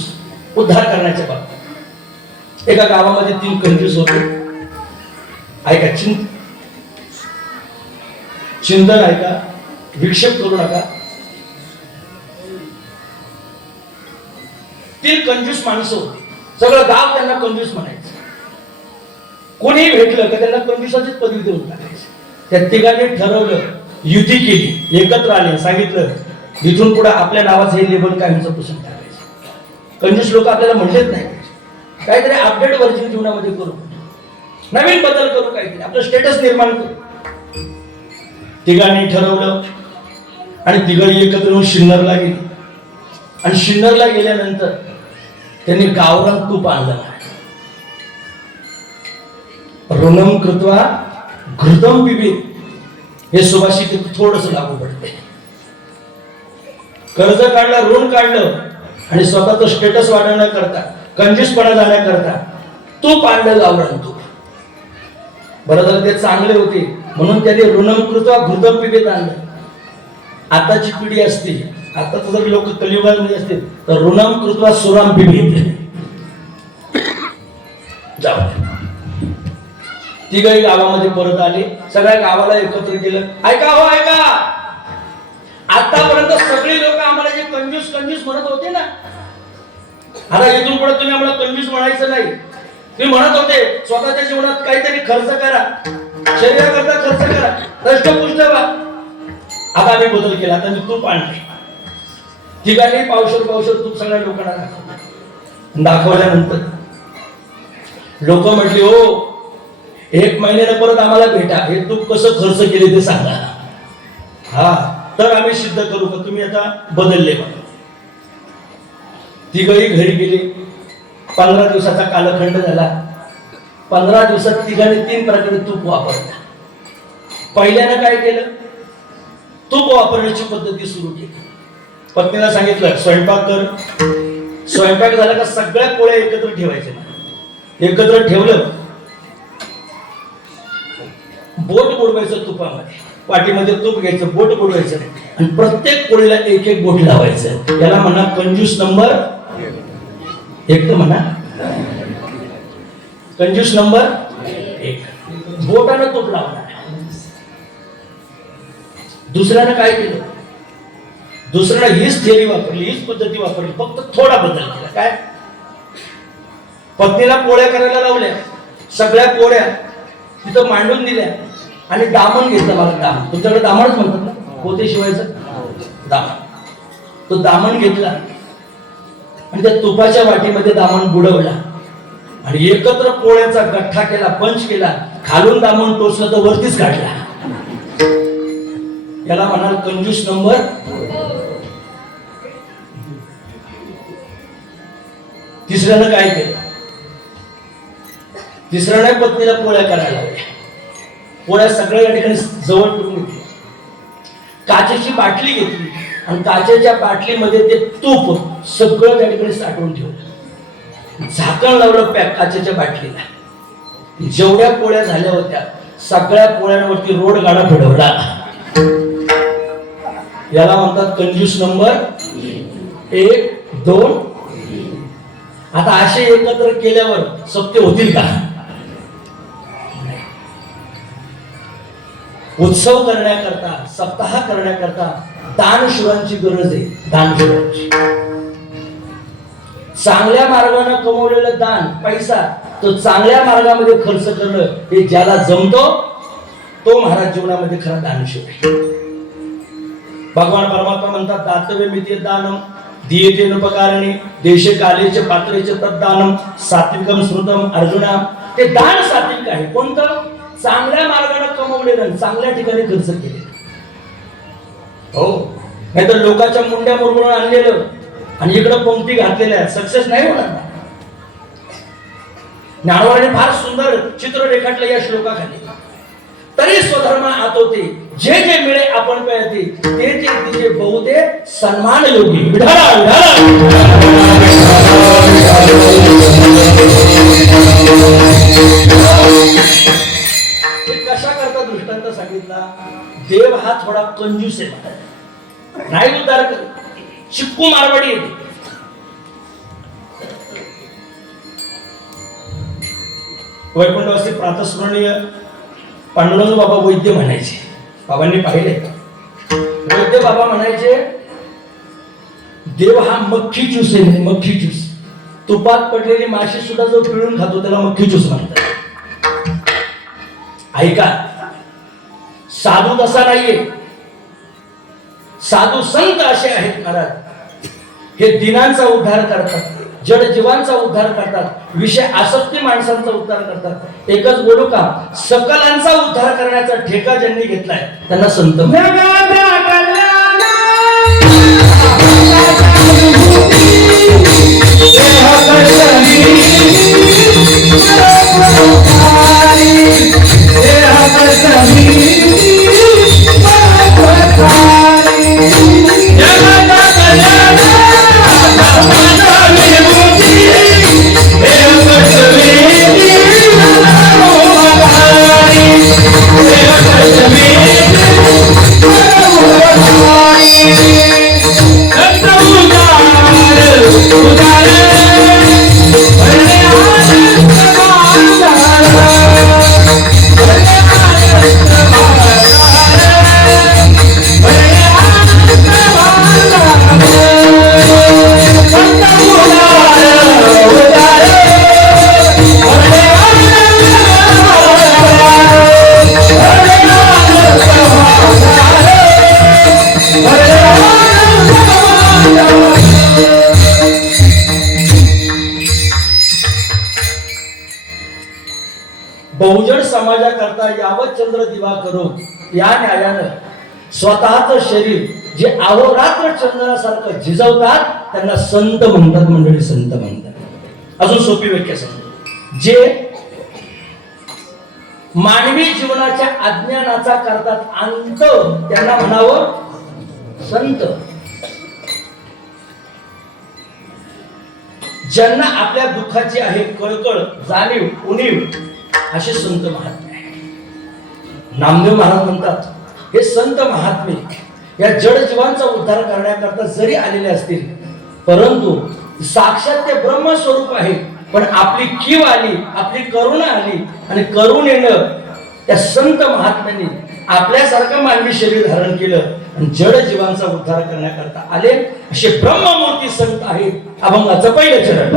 उद्धार करण्याच्या बाबतीत. एका गावामध्ये 3 कंजूस होते. ऐका, चिंतन ऐका, विक्षेप करू नका. 3 कंजूस माणसं होती. सगळं गाव त्यांना कंजूस म्हणायचं. कोणी भेटलं तर त्यांना कंजूसाचीच पदवी देऊन टाकायची. त्या तिघांनी ठरवलं, युती केली, एकत्र आले, सांगितलं इथून पुढे आपल्या नावाचं हे लेबल कायमचं पुसून टाकायचं. कंजूस लोक आपल्याला म्हणलेच नाही, काहीतरी अपडेट वर्जिन जीवनामध्ये करू, नवीन बदल करू, काहीतरी आपलं स्टेटस निर्माण करू. तिघांनी ठरवलं आणि तिघांनी एकत्र येऊन शिन्नरला गेली. आणि शिन्नरला गेल्यानंतर त्यांनी गावरान तूप आणलं. ऋणम कृत्वा घृतम पिबेत हे सुभाषित थोडस लागू पडते. कर्ज काढलं, ऋण काढलं आणि स्वतःचं स्टेटस वाढवण्याकरता, कंजूसपणा जाण्याकरता तूप आणलं, गावरान तूप. बरं झालं ते चांगले होते म्हणून त्यांनी ऋणम कृत्वा घृतम पिबेत आणलं. आताची पिढी असते, आता जर लोक कलियुगामध्ये असतील तर ऋणम कृत्वा सुराम पिबेत. जाऊ. तिघही गावामध्ये परत आले, सगळ्या गावाला एकत्र केलं. ऐका हो ऐका, आतापर्यंत सगळी लोक आम्हाला जे कंजूस कंजूस म्हणत होते ना, आता इथून पुढे तुम्ही आम्हाला कंजूस म्हणायचं नाही. तुम्ही म्हणत होते स्वतःच्या जीवनात काहीतरी खर्च करा, शरीराकरता खर्च करा, दष्टपुष्ट व्हा. आता आम्ही बदल केला. आता मी तूप आणले. तिघांनी पावशर तूप सगळ्या लोकांना दाखवलं. दाखवल्यानंतर लोक म्हटले, हो 1 महिन्यानं परत आम्हाला भेटा, हे तूप कसं खर्च केले ते सांगा. हा, तर आम्ही सिद्ध करू का तुम्ही आता बदलले. तिघही घरी गेले. 15 दिवसाचा कालखंड झाला. 15 दिवसात तिघांनी 3 प्रकारे तूप वापरलं. पहिल्यानं काय केलं, तूप वापरण्याची पद्धती सुरू केली. पत्नीला सांगितलं स्वयंपाक कर. स्वयंपाक झाला का सगळ्या पोळ्या एकत्र ठेवायच्या. एकत्र ठेवलं, बोट बुडवायचं तुपामध्ये, पाठीमध्ये तूप घ्यायचं, बोट बुडवायचं आणि प्रत्येक पोळीला 1-1 बोट लावायचं. याला म्हणा कंजूस नंबर 1. तर म्हणा कंजूस नंबर 1. बोटानं तूप लावणार. दुसऱ्यानं काय केलं, दुसऱ्यानं हीच थेरी वापरली, हीच पद्धती वापरली, फक्त थोडा बदल केला. काय, पत्नीला पोळ्या करायला लावल्या, सगळ्या पोळ्या तिथं मांडून दिल्या आणि दामन घेतलं. मला दामन, तुमच्याकडे दामनच म्हणतात ना, पोते शिवायचं दामन. तो दामन घेतला आणि त्या तुपाच्या वाटीमध्ये दामन बुडवला आणि एकत्र पोळ्याचा गठ्ठा केला, पंच केला. खालून दामन टोचलं तर वरतीच काढला. याला म्हणाल कंजूस नंबर. तिसऱ्यानं काय केलं, तिसऱ्याने पत्नीला पोळ्या करायला लावल्या. पोळ्या सगळ्या या ठिकाणी जवळ करून घेतली. काचेची बाटली घेतली आणि काचेच्या बाटलीमध्ये ते तूप सगळं त्या ठिकाणी साठवून ठेवलं. झाकण लावलं पॅक काचेच्या बाटलीला. जेवढ्या पोळ्या झाल्या होत्या सगळ्या पोळ्यांवरती रोड गाडा फिरवला. याला म्हणतात कंजूस नंबर 1, 2. आता असे एकत्र केल्यावर सत्य होतील का? उत्सव करण्याकरता, सप्ताह करण्याकरता दानशूरांची गरज आहे. दानशूरांची. चांगल्या मार्गाने कमवलेलं दान, पैसा तो चांगल्या मार्गामध्ये खर्च करणं हे ज्याला जमतो तो महाराज जीवनामध्ये खरा दानशूर आहे. भगवान परमात्मा म्हणतात दातव्य मिते दानम दीयते उपकारणी देशे कालेचे पात्रेचे तद्दानम सात्विकम स्मृतम. अर्जुना, ते दान सात्विक आहे. कोणतं? चांगल्या मार्गाने कमवलेलं, चांगल्या ठिकाणी खर्च केलेलं. हो, नाहीतर लोकांच्या मुंड्या मुरमुरून आणलेलं आणि इकडं पंक्ती घातलेल्या सक्सेस नाही होणार. ज्ञानवाराने फार सुंदर चित्र रेखाटलं या श्लोकाखाली. तरी स्वधर्म आत होते, जे जे मिळे आपण कळते, ते ते तिचे बहुते सन्मान योगी. विठाला विठाला हा थोडा कंजूस आहे महाराज, नाही उद्धार करत, चिक्कू मारवाडी येते. वैकुंठवासी प्रातस्मरणीय पांडुरंग बाबा वैद्य म्हणायचे. बाबांनी पाहिले, वैद्य बाबा म्हणायचे देव हा मक्खी ज्यूस आहे, मक्खी ज्यूस. तुपात पडलेली माशी सुद्धा जो पिळून खातो त्याला मक्खी ज्यूस म्हणतात. ऐका, साधू तसा नाहीये. साधू संत असे आहेत महाराज, हे दिनांचा उद्धार करतात, जड जीवांचा उद्धार करतात, विषय आसक्ती माणसांचा उद्धार करतात. एकच बोलू का, सकलांचा उद्धार करण्याचा ठेका ज्यांनी घेतलाय त्यांना संत बहुजन समाजाकरता यावत चंद्र दिवा करो या न्यायानं स्वतःच शरीर जे अहोरात्र चंद्रासारखं झिजवतात त्यांना संत म्हणतात. मंडळी संत म्हणतात. अजून सोपी व्याख्या सांगतो, जे मानवी जीवनाच्या अज्ञानाचा करतात अंत त्यांना म्हणावं संत. ज्यांना आपल्या दुःखाची आहे कळकळ, जाणीव, उणीव, असे संत महात्मे. नामदेव महाराज म्हणतात, हे संत महात्मे या जड जीवांचा उद्धार करण्याकरता जरी आलेले असतील, परंतु साक्षात ते ब्रह्मस्वरूप आहे. पण आपली कीव आली, आपली करुणा आली, आणि करुणेनं त्या संत महात्म्यांनी आपल्यासारखं मानवी शरीर धारण केलं आणि जड जीवांचा उद्धार करण्याकरता आले. असे ब्रह्ममूर्ती संत आहेत. अभंगाचं पहिलं चरण.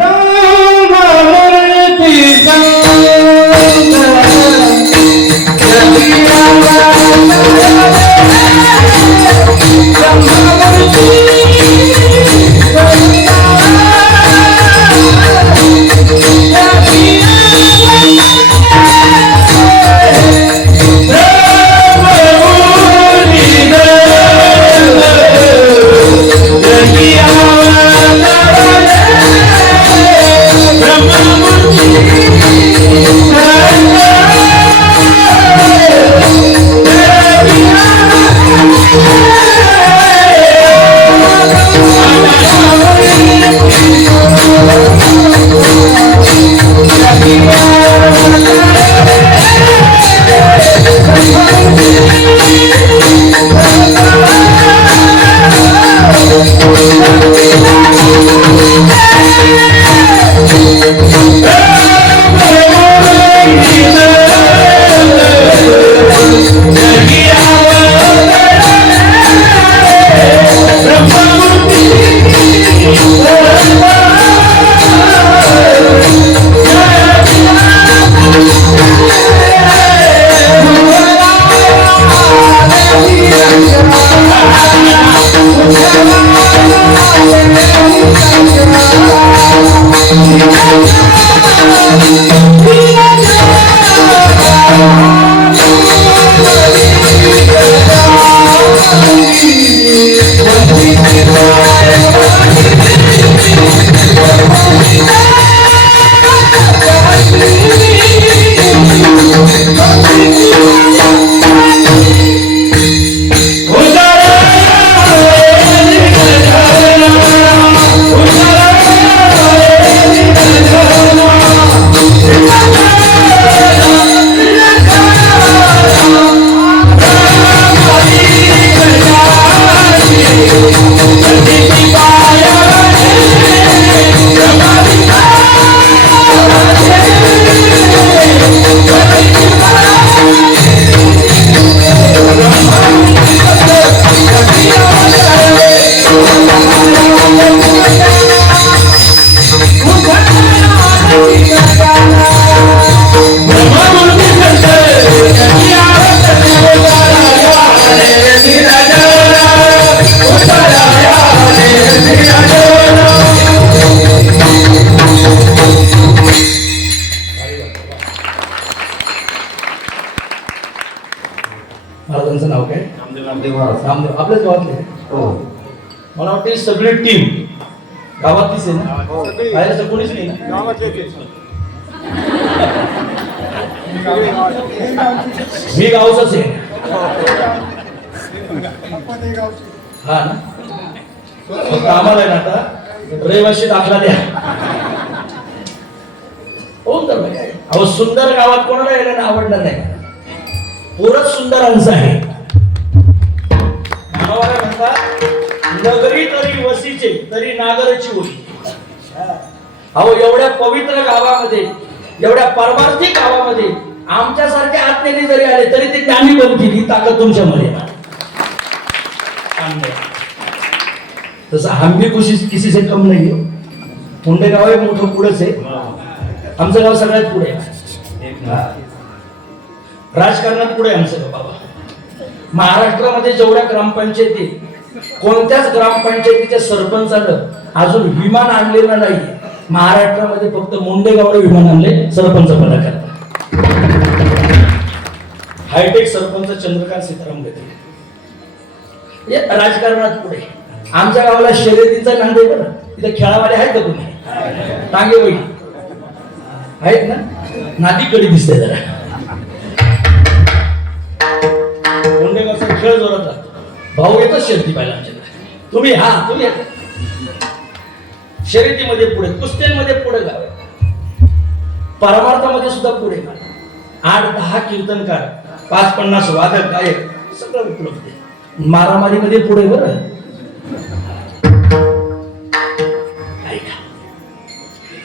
नामदेव आपल्याच गावातले आहे? मला वाटतं ही सगळी टीम गावातलीच आहे ना? बाहेर असं कोणीच नाही ना? मी गावचाच आहे. हा ना, फक्त आम्हाला आहे ना आता रहिवाशी दाखला द्या. हो तर काय अहो, सुंदर गावात कोणाला यायला आवडणार नाही? पुरच सुंदरांचं आहे. मानवाला म्हणतात नगरी तरी वसीचे तरी नागरची होई. अहो, एवढ्या पवित्र गावामध्ये, एवढ्या परमार्थी गावामध्ये आमच्यासारखे आत्मेने जरी आले तरी ते ज्ञानी बनतील. ही ताकद तुमच्यामध्ये आहे. तसं हम भी किसी से कम नाही हो. मुंडे गाव आहे मोठं पुढेच आहे. आमचं गाव सगळ्यात पुढे आहे. राजकारणात पुढे आमचं गाव बाबा. महाराष्ट्रामध्ये जेवढ्या ग्रामपंचायती, कोणत्याच ग्रामपंचायतीच्या सरपंचानं अजून विमान आणलेलं नाही. महाराष्ट्रामध्ये फक्त मुंडे गावाला विमान आणले सरपंच पदाकरता. हायटेक सरपंच चंद्रकांत सीताराम गते राजकारणात पुढे. आमच्या गावाला शर्यतीचा नांद आहे बरं. तिथे खेळावाले आहेत का तुम्ही? टांगे वही आहेत ना? नातीकडे दिसते जरा. मुंडेगावचा खेळ जोरात राहतो. भाऊ येतच शर्यती पाहिला आमच्याकडे. तुम्ही तुम्ही शर्यतीमध्ये पुढे, कुस्त्यांमध्ये पुढे गाव आहे. परमार्थामध्ये सुद्धा पुढे. 8-10 कीर्तनकार, 5-50 वादक गायक सगळं उपलब्ध आहे. मारामारीमध्ये पुढे बरं.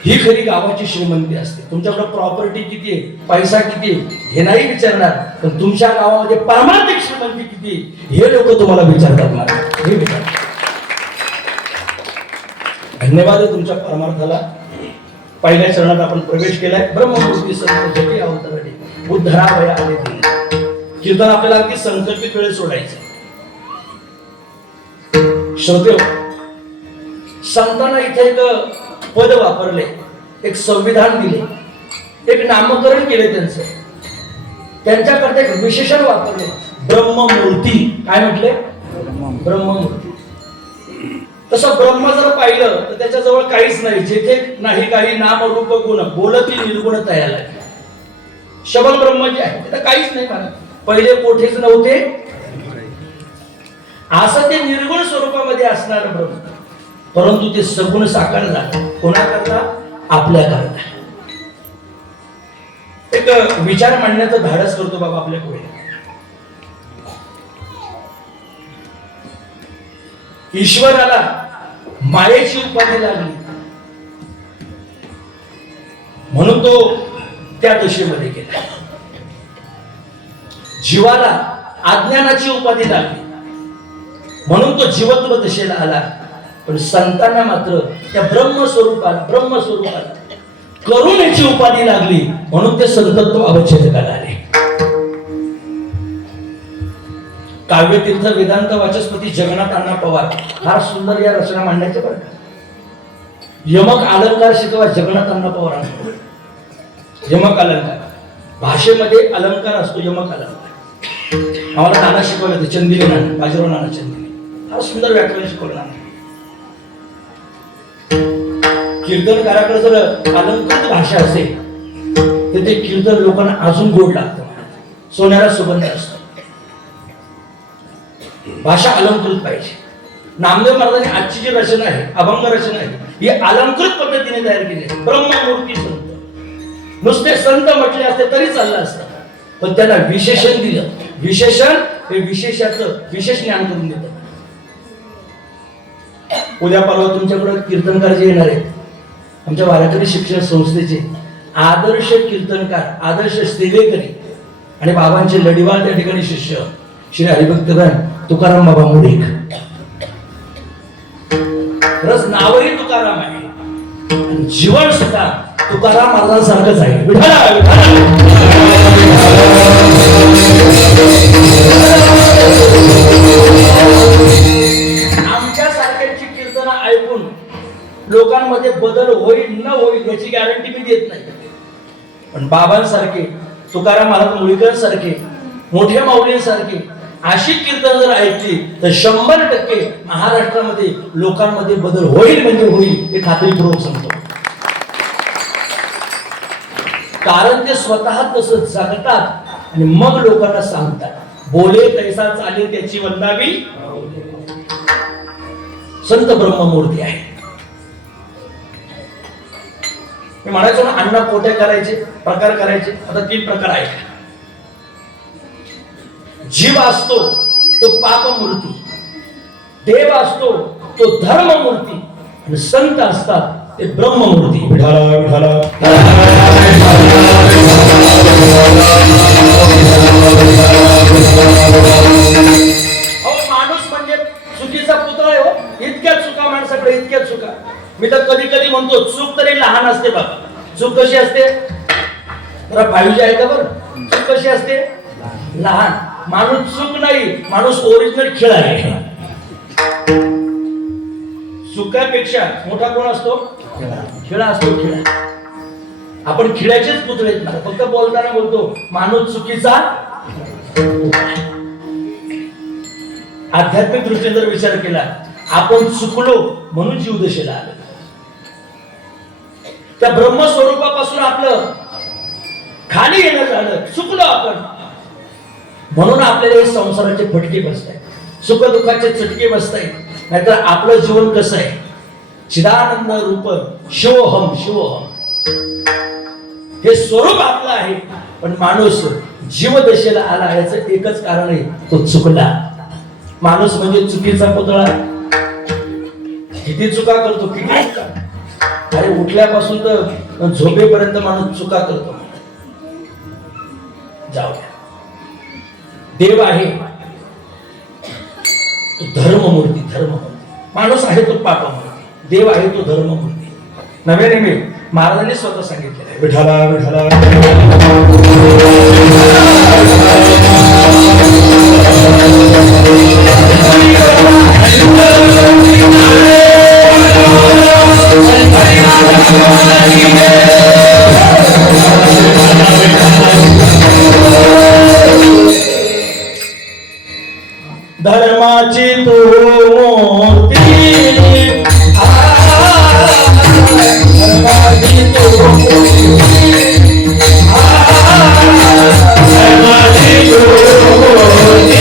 ही खरी गावाची श्रीमंती असते. तुमच्याकडे प्रॉपर्टी किती आहे, पैसा किती आहे हे नाही विचारणार, पण तुमच्या गावामध्ये परमार्थिक श्रीमंती किती हे लोक तुम्हाला विचारतात. मला हे विचारतात. धन्यवाद आहे तुमच्या परमार्थाला. पहिल्या चरणात आपण प्रवेश केलाय. ब्रह्ममूर्ती संत जगी अवतरणे बुद्धरावया आले. कीर्तन आपल्याला अगदी संकल्पित वेळेत सोडायचं. श्रोते, संतांना इथे एक पद वापरले, एक संविधान दिले, एक नामकरण केले त्यांचं. त्यांच्याकरता एक विशेषण वापरले, ब्रह्ममूर्ती. काय म्हटले? ब्रह्ममूर्ती. तसं ब्रह्म जर पाहिलं तर त्याच्याजवळ काहीच नाही. जेथे नाही काही नाम रूप गुण बोलती निर्गुण तयाला. शबल ब्रह्म जे आहे तिथं काहीच नाही. मला पहिले कोठेच नव्हते, असं ते निर्गुण स्वरूपामध्ये असणार ब्रह्म. परंतु ते सगुण साकार झालं. कोणाकरता? आपल्याकरता. एक विचार मांडण्याचं धाडस करतो बाबा आपल्या पुढे. ईश्वराला मायेची उपाधी लागली म्हणून तो त्या दशेमध्ये गेला. जीवाला अज्ञानाची उपाधी लागली म्हणून तो जीवत्व दशेला आला. पण संतांना मात्र त्या ब्रह्मस्वरूपाला करुणेची उपाधी लागली म्हणून ते संतत्व अवच्छेदकाला आले. काव्यतीर्थ वेदांत वाचस्पती जगन्नाथ अण्णा पवार फार सुंदर या रचना मांडण्याच्या बरं. यमक अलंकार शिकवा जगन्नाथ अण्णा पवार. यमक अलंकार भाषेमध्ये अलंकार असतो. यमक अलंकार आम्हाला नाना शिकवलं होतं. चंदिले नाना, बाजीराव नाना चंदिले फार सुंदर व्याकरण शिकवलं नाना. कीर्तनकाराकडे जर अलंकृत भाषा असेल तर ते कीर्तन लोकांना अजून गोड लागतं. सोन्याला सुगंध असतो. भाषा अलंकृत पाहिजे. नामदेव महाराजांनी आजची जी रचना आहे, अभंग रचना आहे, ही अलंकृत पद्धतीने तयार केली आहे. ब्रह्ममूर्ती संत. नुसते संत म्हटले असते तरी चाललं असतं, पण त्यांना विशेषण दिलं. विशेषण हे विशेषाचं विशेष ज्ञान करून देतं. उद्या परवा तुमच्याकडे कीर्तनकार जे येणार आहेत, आमच्या वारकरी शिक्षण संस्थेचे आदर्श कीर्तनकार, आदर्श सेवेकरी आणि बाबांचे लढीवाल त्या ठिकाणी शिष्य श्री हरिभक्तगण तुकाराम बाबा मुडीक. खरंच नावही तुकाराम आहे, जीवन सुद्धा तुकाराम महाराजांसारखंच आहे. विठ्ठला आमच्या सारख्यांची कीर्तनं ऐकून लोकांमध्ये बदल होईल न होईल याची गॅरंटी मी देत नाही. पण बाबांसारखे, तुकाराम महाराज मुळीकर सारखे, मोठ्या माऊलींसारखे अशी कीर्तन जर ऐकली तर 100% महाराष्ट्रामध्ये लोकांमध्ये बदल होईल म्हणजे होईल हे खात्रीपूर्वक सांगतो. कारण ते स्वतः तसं जगतात आणि मग लोकांना सांगतात. बोले तैसा चाले त्याची वंदावी संत ब्रह्ममूर्ती आहे. मी म्हणायचो ना अन्न पोट्या करायचे प्रकार करायचे. आता 3 प्रकार आहेत. जीव असतो तो पापमूर्ती, देव असतो तो धर्ममूर्ती आणि संत असतात ते ब्रह्ममूर्ती. विठाला विठाला माणूस म्हणजे चुकीचा पुतळा आहे हो. इतक्या चुका माणसाकडे, इतक्या चुका. मी तर कधी कधी म्हणतो चूक तरी लहान असते बाबा. चूक कशी असते जरा 5G आहे का बरं. चूक कशी असते लहान. माणूस चूक नाही, माणूस ओरिजिनल खेळ आहे. चुकापेक्षा मोठा कोण असतो खेळ असतो. खेळ आपण खिळ्याचेच पुतळे फक्त बोलताना बोलतो माणूस चुकीचा. आध्यात्मिक दृष्टीने जर विचार केला आपण चुकलो म्हणून जीवदशेला आलो. त्या ब्रह्मस्वरूपापासून आपलं खाली येणं झालं. चुकलो आपण म्हणून आपल्याला हे संसाराचे फटके बसतायत, सुख दुःखाचे चटके बसतायत. नाहीतर आपलं जीवन कसं आहे चिदानंद रूप शिवोहम शिवोहम हे स्वरूप आपलं आहे. पण माणूस जीवदशेला आला याचं एकच कारण आहे तो चुकला. माणूस म्हणजे चुकीचा पुतळा. किती चुका करतो किती चुका. अरे उठल्यापासून तर झोपेपर्यंत माणूस चुका करतो. जाऊ द्या. देव आहे तो धर्ममूर्ती. धर्ममूर्ती माणूस आहे तो पापमूर्ती. देव आहे तो धर्ममूर्ती. नव्याने मी महाराजांनी स्वतः सांगितलेलं आहे. विठाला विठाला धर्माची तू मूर्ती. धर्माची तू मूर्ती. धर्माची तू मूर्ती.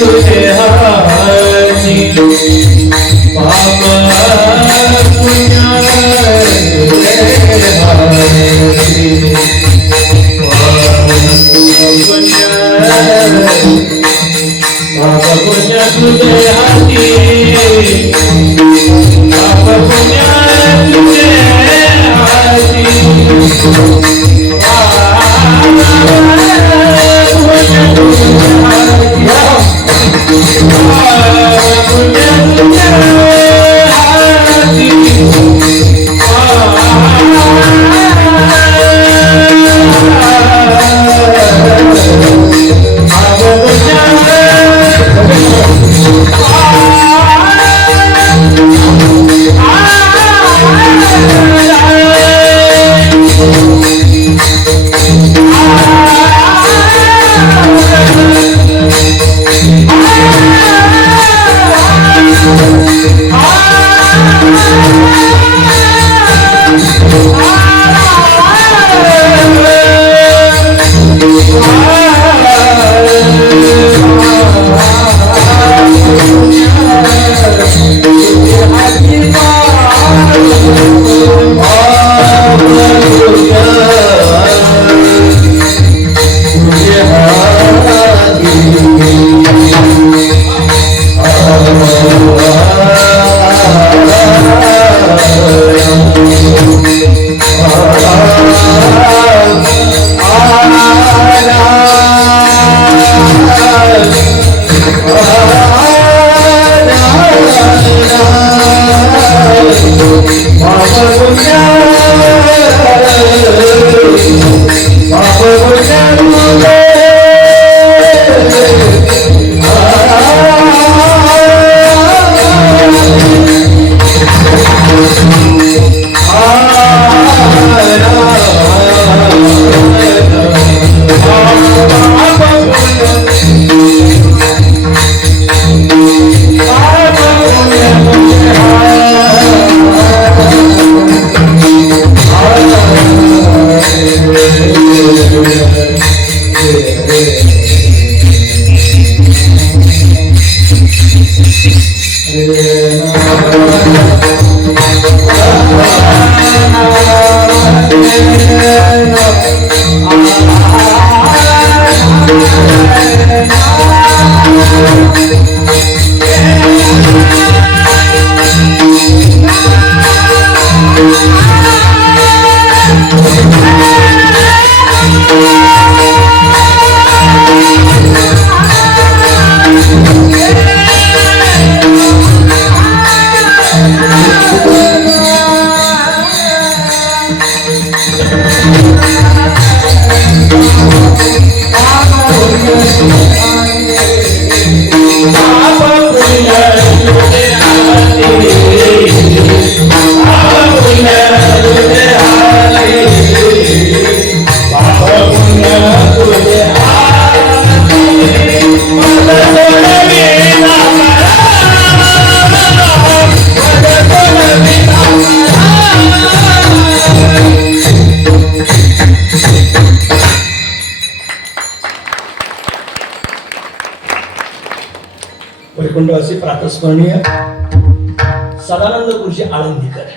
तुझे हाती पाप पुण्य तुझे हाती पाप पुण्य तुझे हाती पाप पुण्य तुझे हाती वैकुंठवासी प्रातस्मरणीय सदानंद गुरुजी आळंदीकर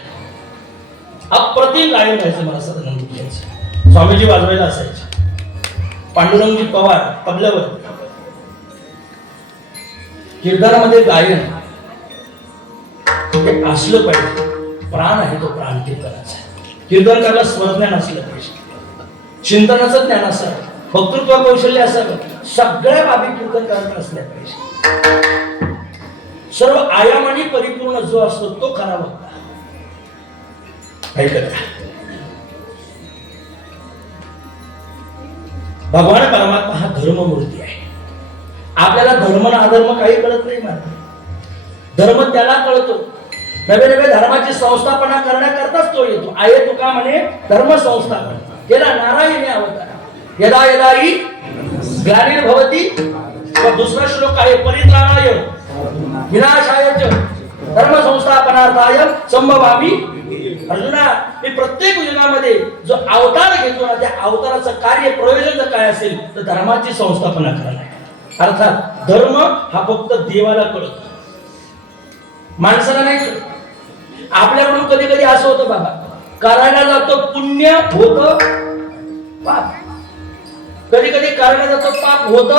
अप्रतिम गायन व्हायचं मला सदानंद गुरुजींचं. स्वामीजी वाजवायला असायचे, पांडुरंगजी पवार तबल्यावर. कीर्तनामध्ये गायन हे असलं पाहिजे, प्राण आहे तो प्राण कीर्तनाचा. कीर्तनकाराला स्वरज्ञान असलं पाहिजे, चिंतनाचं ज्ञान असावं, वक्तृत्व कौशल्य असावं, सगळ्या बाबी कीर्तनकाराकडे असल्या पाहिजे. सर्व आयामाने परिपूर्ण जो असतो तो खरा वक्ता. ऐकत भगवान परमात्मा हा धर्ममूर्ती आहे. आपल्याला धर्म ना अधर्म काही कळत नाही. मला धर्म त्याला कळतो, नवे नवे धर्माची संस्थापना करण्याकरताच तो येतो. आहे तुका म्हणे धर्म संस्थापन केला नारायणी अवतार यदा यदा ही ग्लानिर्भवती. दुसरा श्लोक आहे परित्राणाय विनाशाय च धर्म संस्थापनार्थाय संभवामि. अर्जुना, मी प्रत्येक युगामध्ये जो अवतार घेतो ना, त्या अवताराचं कार्य प्रयोजन जर काय असेल तर धर्माची संस्थापना करणे. अर्थात धर्म हा फक्त देवाला कळतो, माणसाला नाही कळत. आपल्याकडून कधी कधी असं होतं बाबा, करायला जातो पुण्य होत पाप, कधी कधी करायला जातो पाप होत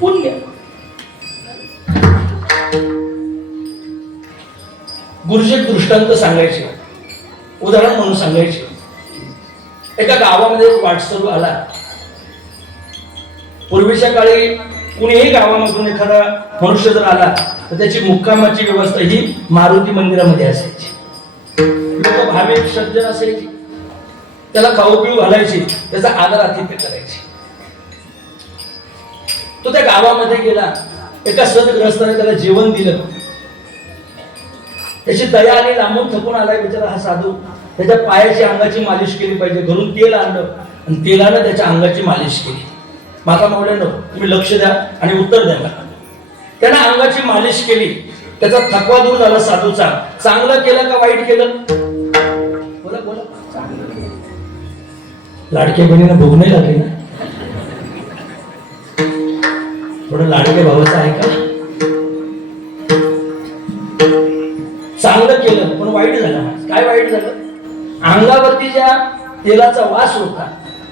पुण्य. गुरुजी दृष्टांत सांगायचे, उदाहरण म्हणून सांगायचे. एका गावामध्ये एक वाटसरू आला. पूर्वीच्या काळी कुणीही गावामधून एखादा मनुष्य जर आला तर त्याची मुक्कामाची व्यवस्था ही मारुती मंदिरामध्ये असायची. लोक भाविक सज्जन असायची, त्याला खाऊ पिऊ घालायची, त्याचा आदर आतिथ्य करायचे. तो त्या गावामध्ये गेला, एका सदग्रस्ताने त्याला जेवण दिलं. त्याची दया आली, लांबून थकून आलाय बिचारा हा साधू. त्याच्या पायाची अंगाची मालिश केली पाहिजे, घरून तेल आणलं आणि तेलानं त्याच्या अंगाची मालिश केली. माता मावल्यानं तुम्ही लक्ष द्या आणि उत्तर द्या मला. त्यानं अंगाची मालिश केली, त्याचा थकवा दूर झाला साधूचा. चांगलं केलं का वाईट केलं? बोला बोला. लाडक्या बहिणीनं भोग नाही लागली ना? थोडं लाडक्या भावाचं आहे का? चांगलं केलं पण वाईट झालं. काय वाईट झालं? अंगावरती ज्या तेलाचा वास होता,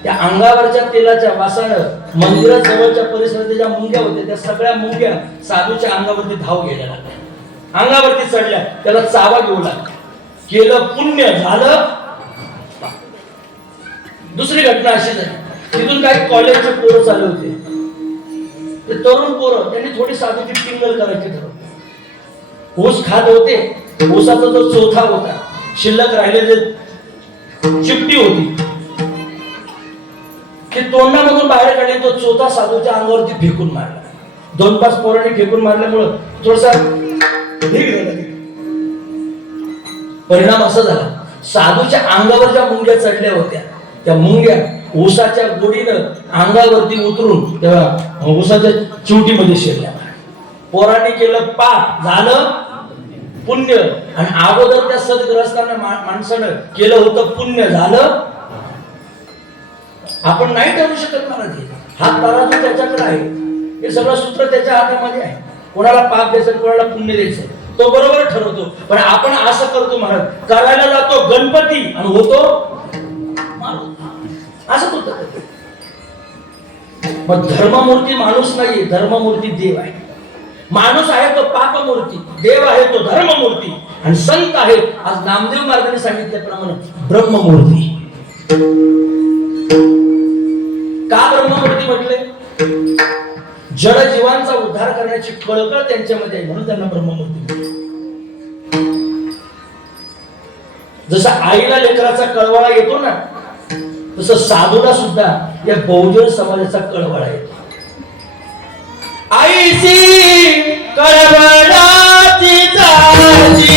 त्या अंगावरच्या तेलाच्या वासानं मंदिरात जवळच्या परिसरात ज्या मुंग्या होत्या, त्या सगळ्या मुंग्या साधूच्या अंगावरती धाव घ्यायला लागल्या, अंगावरती चढल्या, त्याला चावा घेऊ लागला. केलं पुण्य झालं. दुसरी घटना अशी झाली, तिथून काही कॉलेजचे पोरं चालू होते. ते तरुण पोरं त्यांनी थोडी साधूची टिंगल करायची ठरवलं. ऊस खात होते, ऊसाचा जो चोथा होता, शिल्लक राहिलेले चिपटी होती, ते तोंडामधून बाहेर काढले. तो चोथा साधूच्या अंगावरती फेकून मारला. 2-5 पोरांनी फेकून मारल्यामुळं थोडासा ठीक झाला. परिणाम असा झाला, साधूच्या अंगावर ज्या मुंग्या चढल्या होत्या, त्या मुंग्या ऊसाच्या गोडीनं अंगावरती उतरून तेव्हा ऊसाच्या चिवटीमध्ये शिरल्या. पोरांनी केलं पाप, झालं पुण्य. आणि अगोदर त्या सदग्रस्तांना माणसानं केलं होतं पुण्य, झालं. आपण नाही ठरवू शकत महाराज. हा तराजू त्याच्याकडे आहे, हे सगळं सूत्र त्याच्या हातामध्ये आहे. कोणाला पाप द्यायचं, कोणाला पुण्य द्यायचं, तो बरोबर ठरवतो. पण आपण असं करतो महाराज, करायला जातो गणपती आणि होतो असं होतं. मग धर्ममूर्ती माणूस नाही, धर्ममूर्ती देव आहे. माणूस आहे तो पापमूर्ती, देव आहे तो धर्ममूर्ती, आणि संत आहे आज नामदेव महाराजांनी सांगितल्याप्रमाणे ब्रह्ममूर्ती. का ब्रह्ममूर्ती म्हटले? जड जीवांचा उद्धार करण्याची कळकळ त्यांच्यामध्ये आहे, म्हणून त्यांना ब्रह्ममूर्ती म्हटले. जसं आईला लेकराचा कळवळा येतो ना, तसं साधूला सुद्धा या बहुजन समाजाचा कळवळा येतो. आईची कळवळाची जाती,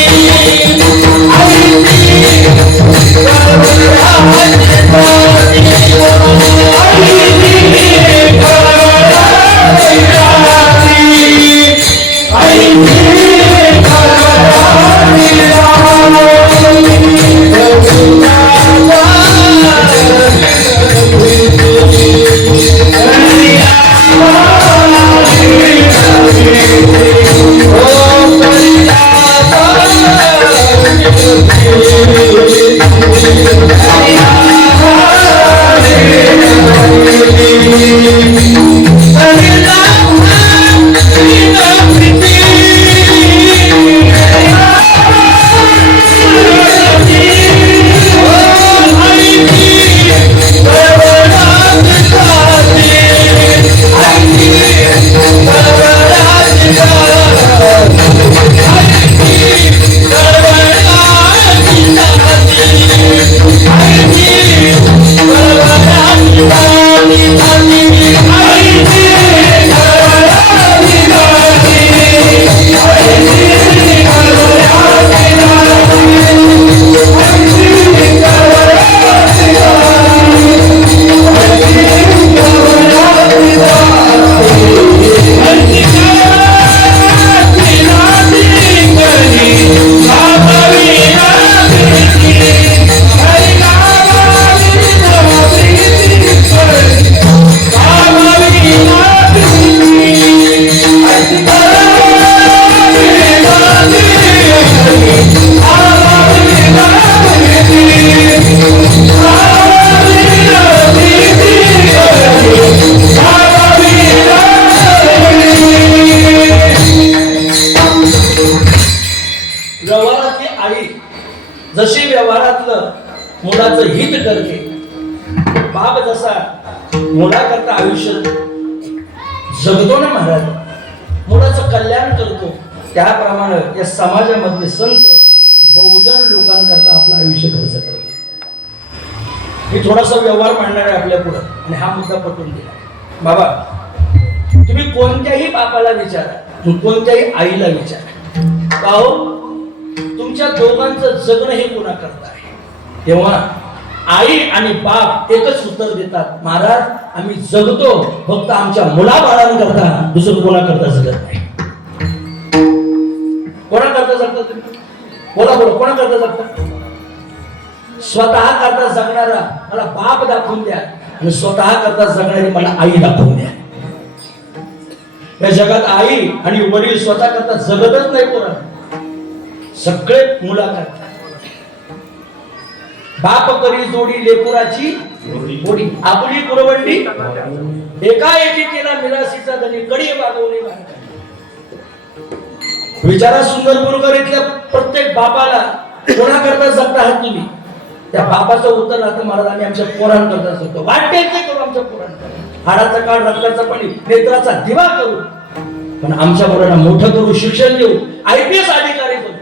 Oh व्यवहारातलं मुलाचं हित करते. बाप जसा मुलाकरता आयुष्य जगतो ना महाराज, मुलाचं कल्याण करतो, त्याप्रमाणे या समाजामधले संत बहुजन लोकांकरता आपलं आयुष्य खर्च करतो. मी थोडासा व्यवहार मांडणार आहे आपल्या पुढे आणि हा मुद्दा पटवून दिला. बाबा, तुम्ही कोणत्याही बापाला विचारा, कोणत्याही आईला विचारा, का हो तुमच्या दोघांचं जगणं हे कोणा करता आहे? तेव्हा आई आणि बाप एकच उत्तर देतात, महाराज आम्ही जगतो फक्त आमच्या मुलाबाळांकरता, दुसरं कोणा करता जगत नाही. कोणा करता जगता तुम्ही? बोला बोला, कोणा करता जगता? स्वतः करता जगणारा मला बाप दाखवून द्या आणि स्वतः करता जगणारी मला आई दाखवून द्या. या जगात आई आणि वडील स्वतः करता जगतच नाही. पोरा सगळे मुला करतात. बाप करी जोडी लेकुराची गोडी, आपली कुरवंडी एका एकी केला मिरासीचा धनी, कडी वागवणे वाढ. विचारा सुंदरपूरकर इथल्या प्रत्येक बापाला कोणा करता जगता आहात तुम्ही? त्या बापाचं उत्तर राहतं, महाराज आम्ही आमच्या पोरांकरता जगतो. वाटते ते करू आमच्या पोरांकरता, हाडाचा काळ रक्ताचा पाणी नेत्राचा दिवा करू, पण आमच्या मुलांना मोठं करू, शिक्षण देऊ, IPS अधिकारी करू,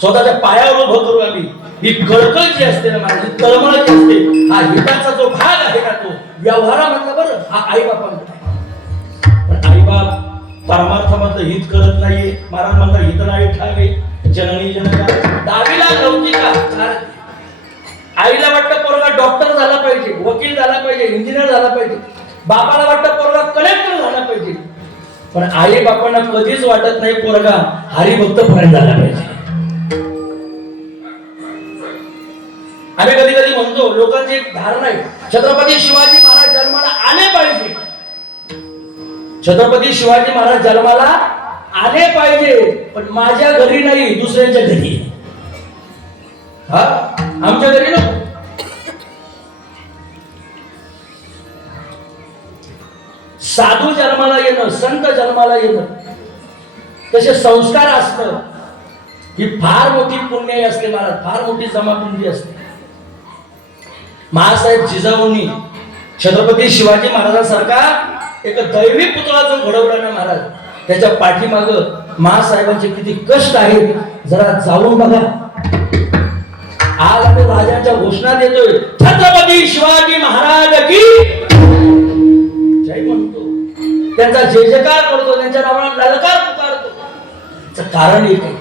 स्वतःच्या पायावर उभं करू. आम्ही ही कळकळ जी असते ना माझी, तळमळ जी असते, हा हिताचा जो भाग आहे ना तो व्यवहारामधला बरं हा आई बापांचा. पण आई बाप परमार्थामधलं हित करत नाहीये. महाराज म्हणतात हित नाही ठावे जननी जनका दावीला लौकिका. आईला वाटतं पोरगा डॉक्टर झाला पाहिजे, वकील झाला पाहिजे, इंजिनियर झाला पाहिजे. बापाला वाटतं पोरगा कलेक्टर झाला पाहिजे. पण आई बापांना कधीच वाटत नाही पोरगा हरिभक्त पर्यंत झाला पाहिजे. आम्ही कधी कधी म्हणतो, लोकांची एक धारणा आहे, छत्रपती शिवाजी महाराज जन्माला आले पाहिजे, छत्रपती शिवाजी महाराज जन्माला आले पाहिजे, पण माझ्या घरी नाही, दुसऱ्यांच्या घरी. हा, आमच्या घरी नको. साधू जन्माला येणं, संत जन्माला येणं, तसे संस्कार असणं ही फार मोठी पुण्याई असते महाराज, फार मोठी जमापुंजी असते. महासाहेब जिजाऊंनी छत्रपती शिवाजी महाराजांसारखा एक दैवी पुतळा जो घडवला ना महाराज, त्याच्या पाठीमाग महासाहेबांचे किती कष्ट आहेत जरा जाऊन बघा. आज आपण राजांच्या घोषणा देतोय, छत्रपती शिवाजी महाराज की जय म्हणतो, त्यांचा जय जयकार करतो, त्यांच्या नावाला ललकार पुकारतो. त्याचं कारण एक आहे,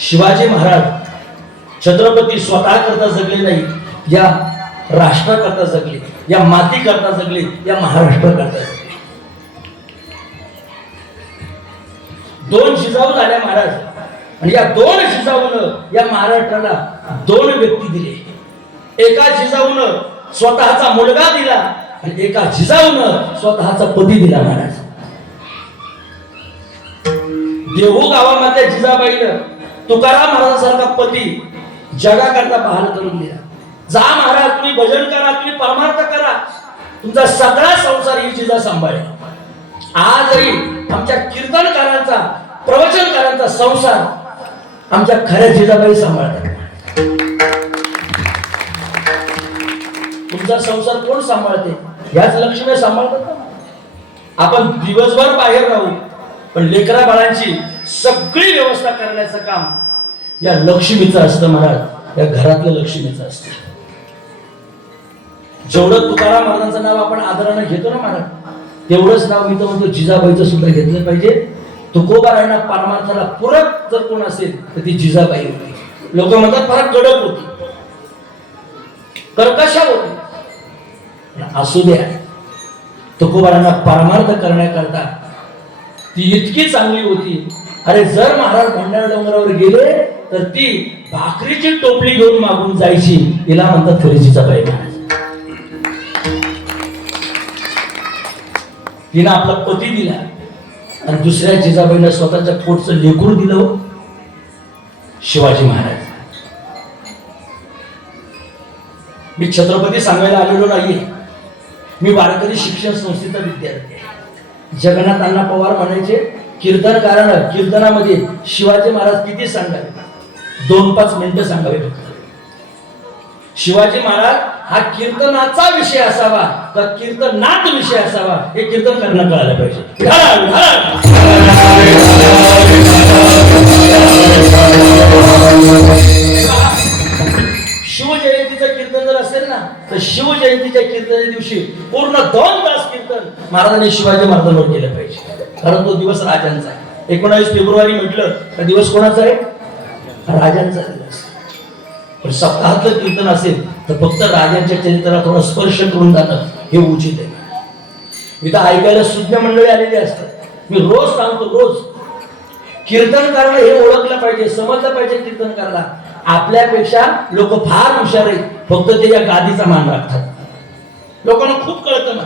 शिवाजी महाराज छत्रपती स्वतः करता जगले नाही, या राष्ट्राकरता जगले, या माती करता जगले, या महाराष्ट्राकरता जगले. दोन जिजाऊ झाल्या महाराज, आणि या दोन जिजाऊनं या महाराष्ट्राला दोन व्यक्ती दिले. एका जिजाऊनं स्वतःचा मुलगा दिला आणि एका जिजाऊनं स्वतःचा पती दिला महाराज. देहू गावामध्ये जिजाबाईनं तुकाराम महाराजांसारखा पती जगाकरता बहाल करून दिला. जा महाराज, तुम्ही भजन करा, तुम्ही परमार्थ करा, तुमचा सगळा संसार ही जिजा सांभाळेल. आजही आमच्या कीर्तनकारांचा, प्रवचनकारांचा संसार आमच्या खऱ्या जिजाबाई सांभाळतात. तुमचा संसार कोण सांभाळते? याच लक्ष्मी सांभाळतात. आपण दिवसभर बाहेर राहू, पण लेकरा बाळांची सगळी व्यवस्था करण्याचं काम या लक्ष्मीचं असतं महाराज, या घरातलं लक्ष्मीचं असतं. जेवढं तुकाराम महाराजांचं नाव आपण आदराने घेतो ना महाराज, तेवढंच नाव मी तर म्हणतो जिजाबाईचं सुद्धा घेतलं पाहिजे. तुकोबारायांना परमार्थाला पूरक जर कोण असेल तर ती जिजाबाई होती. लोक म्हणतात फार कडक होती, कर्कश होती, असू द्या, तुकोबारायांना परमार्थ करण्याकरता ती इतकी चांगली होती. अरे जर महाराज भंडारा डोंगरावर गेले तर ती भाकरीची टोपली घेऊन मागून जायची. तिला म्हणतात खरी जिजाबाई महाराज. तिनं आपला पती दिला आणि दुसऱ्या जिजाबाईला स्वतःच्या पोटचं लेकरू दिलं. शिवाजी महाराज. मी छत्रपती सांगायला आलेलो नाहीये, मी वारकरी शिक्षण संस्थेचा विद्यार्थी आहे. जगन्नाथ अण्णा पवार म्हणायचे, कीर्तनकारानं कीर्तनामध्ये शिवाजी महाराज किती सांगावे? 2-5 मिनिटं सांगावे फक्त. शिवाजी महाराज हा कीर्तनाचा विषय असावा का कीर्तनात विषय असावा हे कीर्तन करणं कळायला पाहिजे. विठाल, विठाल. शिवजयंतीचं कीर्तन जर असेल ना तर शिवजयंतीच्या कीर्तनाच्या दिवशी पूर्ण 2 तास कीर्तन महाराजांनी शिवाजी महाराजांवर केलं पाहिजे. कारण तो दिवस राजांचा आहे. 19 फेब्रुवारी म्हटलं तर दिवस कोणाचा आहे? राजांचा दिवस. पण सप्ताहातलं कीर्तन असेल तर फक्त राजांच्या चरित्राला थोडा स्पर्श करून जाणं हे उचित आहे. इथं ऐकायला सुज्ञ मंडळी आलेली असतात. मी रोज सांगतो, रोज कीर्तनकारला हे ओळखलं पाहिजे, समजलं पाहिजे. कीर्तनकारला आपल्यापेक्षा लोक फार हुशार आहेत, फक्त ते या गादीचा मान राखतात. लोकांना खूप कळतं ना.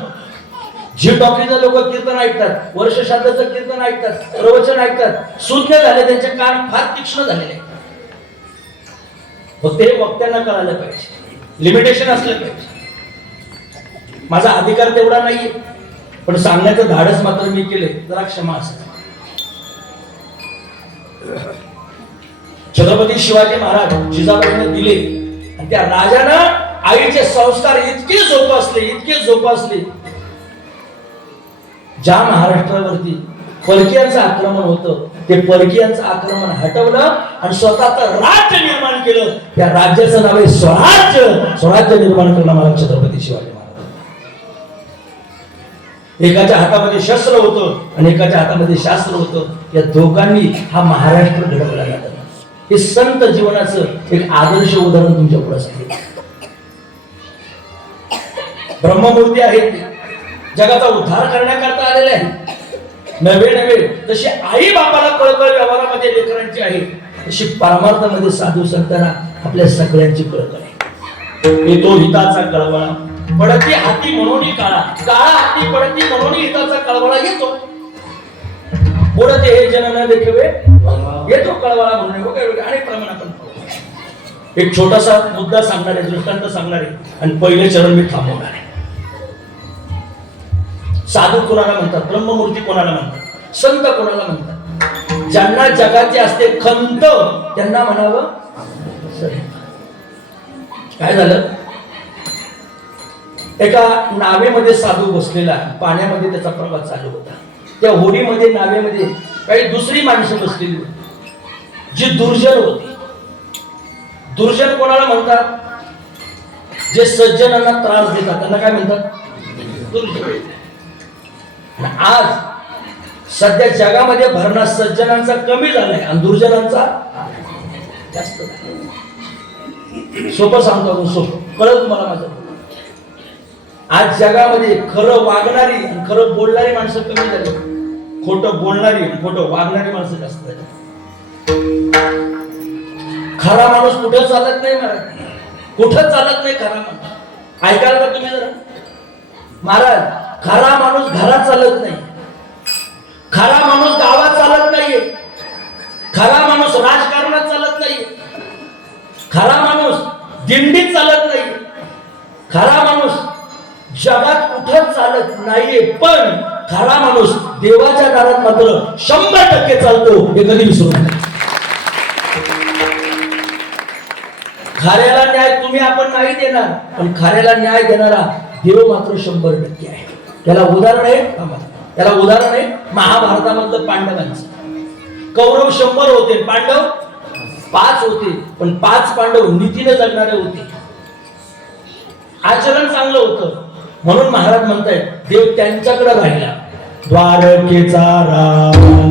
जी टॉकीचं लोक कीर्तन ऐकतात, वर्षश्राद्धाचं कीर्तन ऐकतात, प्रवचन ऐकतात, सुज्ञ झाले, त्यांचे कान फार तीक्ष्ण झालेले. फक्त हे वक्त्यांना कळायला पाहिजे, लिमिटेशन असलं पाहिजे. माझा अधिकार तेवढा नाहीये, पण सांगण्याचं धाडस मात्र मी केले, जरा क्षमा असेल. छत्रपती शिवाजी महाराज जिजाबाईंना दिले आणि त्या राजानं आईचे संस्कार इतके जोपासले. ज्या महाराष्ट्रावरती परकीयांचं आक्रमण होतं ते परकीयांचं आक्रमण हटवलं आणि स्वतःचं राज्य निर्माण केलं. त्या राज्याचं नाव आहे स्वराज्य निर्माण करणं मला छत्रपती शिवाजी महाराज. एकाच्या हातामध्ये शस्त्र होतं आणि एकाच्या हातामध्ये शास्त्र होतं. या दोघांनी हा महाराष्ट्र घडवला जातो. हे संत जीवनाचं एक आदर्श उदाहरण तुमच्या पुढे सांगितलं. ब्रह्ममूर्ती आहेत, जगाचा उद्धार करण्याकरता आलेले आहेत. नवे जशी आई बापाला कळकळ व्यवहारामध्ये लेकरांची आहे, तशी परमार्थामध्ये साधू संतांना आपल्या सगळ्यांची कळकळ आहे. येतो हिताचा कळवळा, पडती हाती म्हणून काळा, काळा हाती पडती म्हणून हिताचा कळवळा येतो. पुढे हे जन न देखवे येतो कळवळा म्हणून. अनेक प्रमाण आपण एक छोटासा मुद्दा सांगणार आहे, दृष्टांत सांगणार आहे आणि पहिले चरण मी थांबवणार आहे. साधू कोणाला म्हणतात, ब्रह्ममूर्ती कोणाला म्हणतात, संत कोणाला म्हणतात? ज्यांना जगाचे असते खंत त्यांना म्हणावं संत. काय झालं? एका नावेमध्ये साधू बसलेला, पाण्यामध्ये त्याचा प्रवास चालू होता. त्या होडीमध्ये नावेमध्ये काही दुसरी माणसं बसलेली होती जी दुर्जन होती. दुर्जन कोणाला म्हणतात? जे सज्जनांना त्रास देतात त्यांना काय म्हणतात? दुर्जन. आज सध्या जगामध्ये भरणा सज्जनांचा कमी झालाय आणि दुर्जनांचा जास्त झालाय. सोपं सांगतो, सोपं कळत मला माझं. आज जगामध्ये खरं वागणारी आणि खरं बोलणारी माणसं कमी झाली, खोटं बोलणारी आणि खोटं वागणारी माणसं जास्त झाली. खरा माणूस कुठं चालत नाही महाराज, कुठं चालत नाही खरा माणूस. ऐकायला का तुम्ही जरा महाराज? खरा माणूस घरात चालत नाही, खरा माणूस गावात चालत नाहीये, खरा माणूस राजकारणात चालत नाहीये, खरा माणूस दिंडीत चालत नाही, खरा माणूस जगात कुठं चालत नाहीये. पण खरा माणूस देवाच्या दारात मात्र 100% चालतो, हे कधी विसरू नका. खऱ्याला न्याय तुम्ही आपण नाही देणार, पण खऱ्याला न्याय देणारा देव मात्र 100% आहे. त्याला उदाहरण आहे महाभारतामधलं पांडवांचं. कौरव 100 होते, पांडव 5 होते, पण 5 पांडव नीतीने जगणारे होते, आचरण चांगलं होतं. म्हणून महाराज म्हणतायत देव त्यांच्याकडे राहिला. द्वारकेचा राम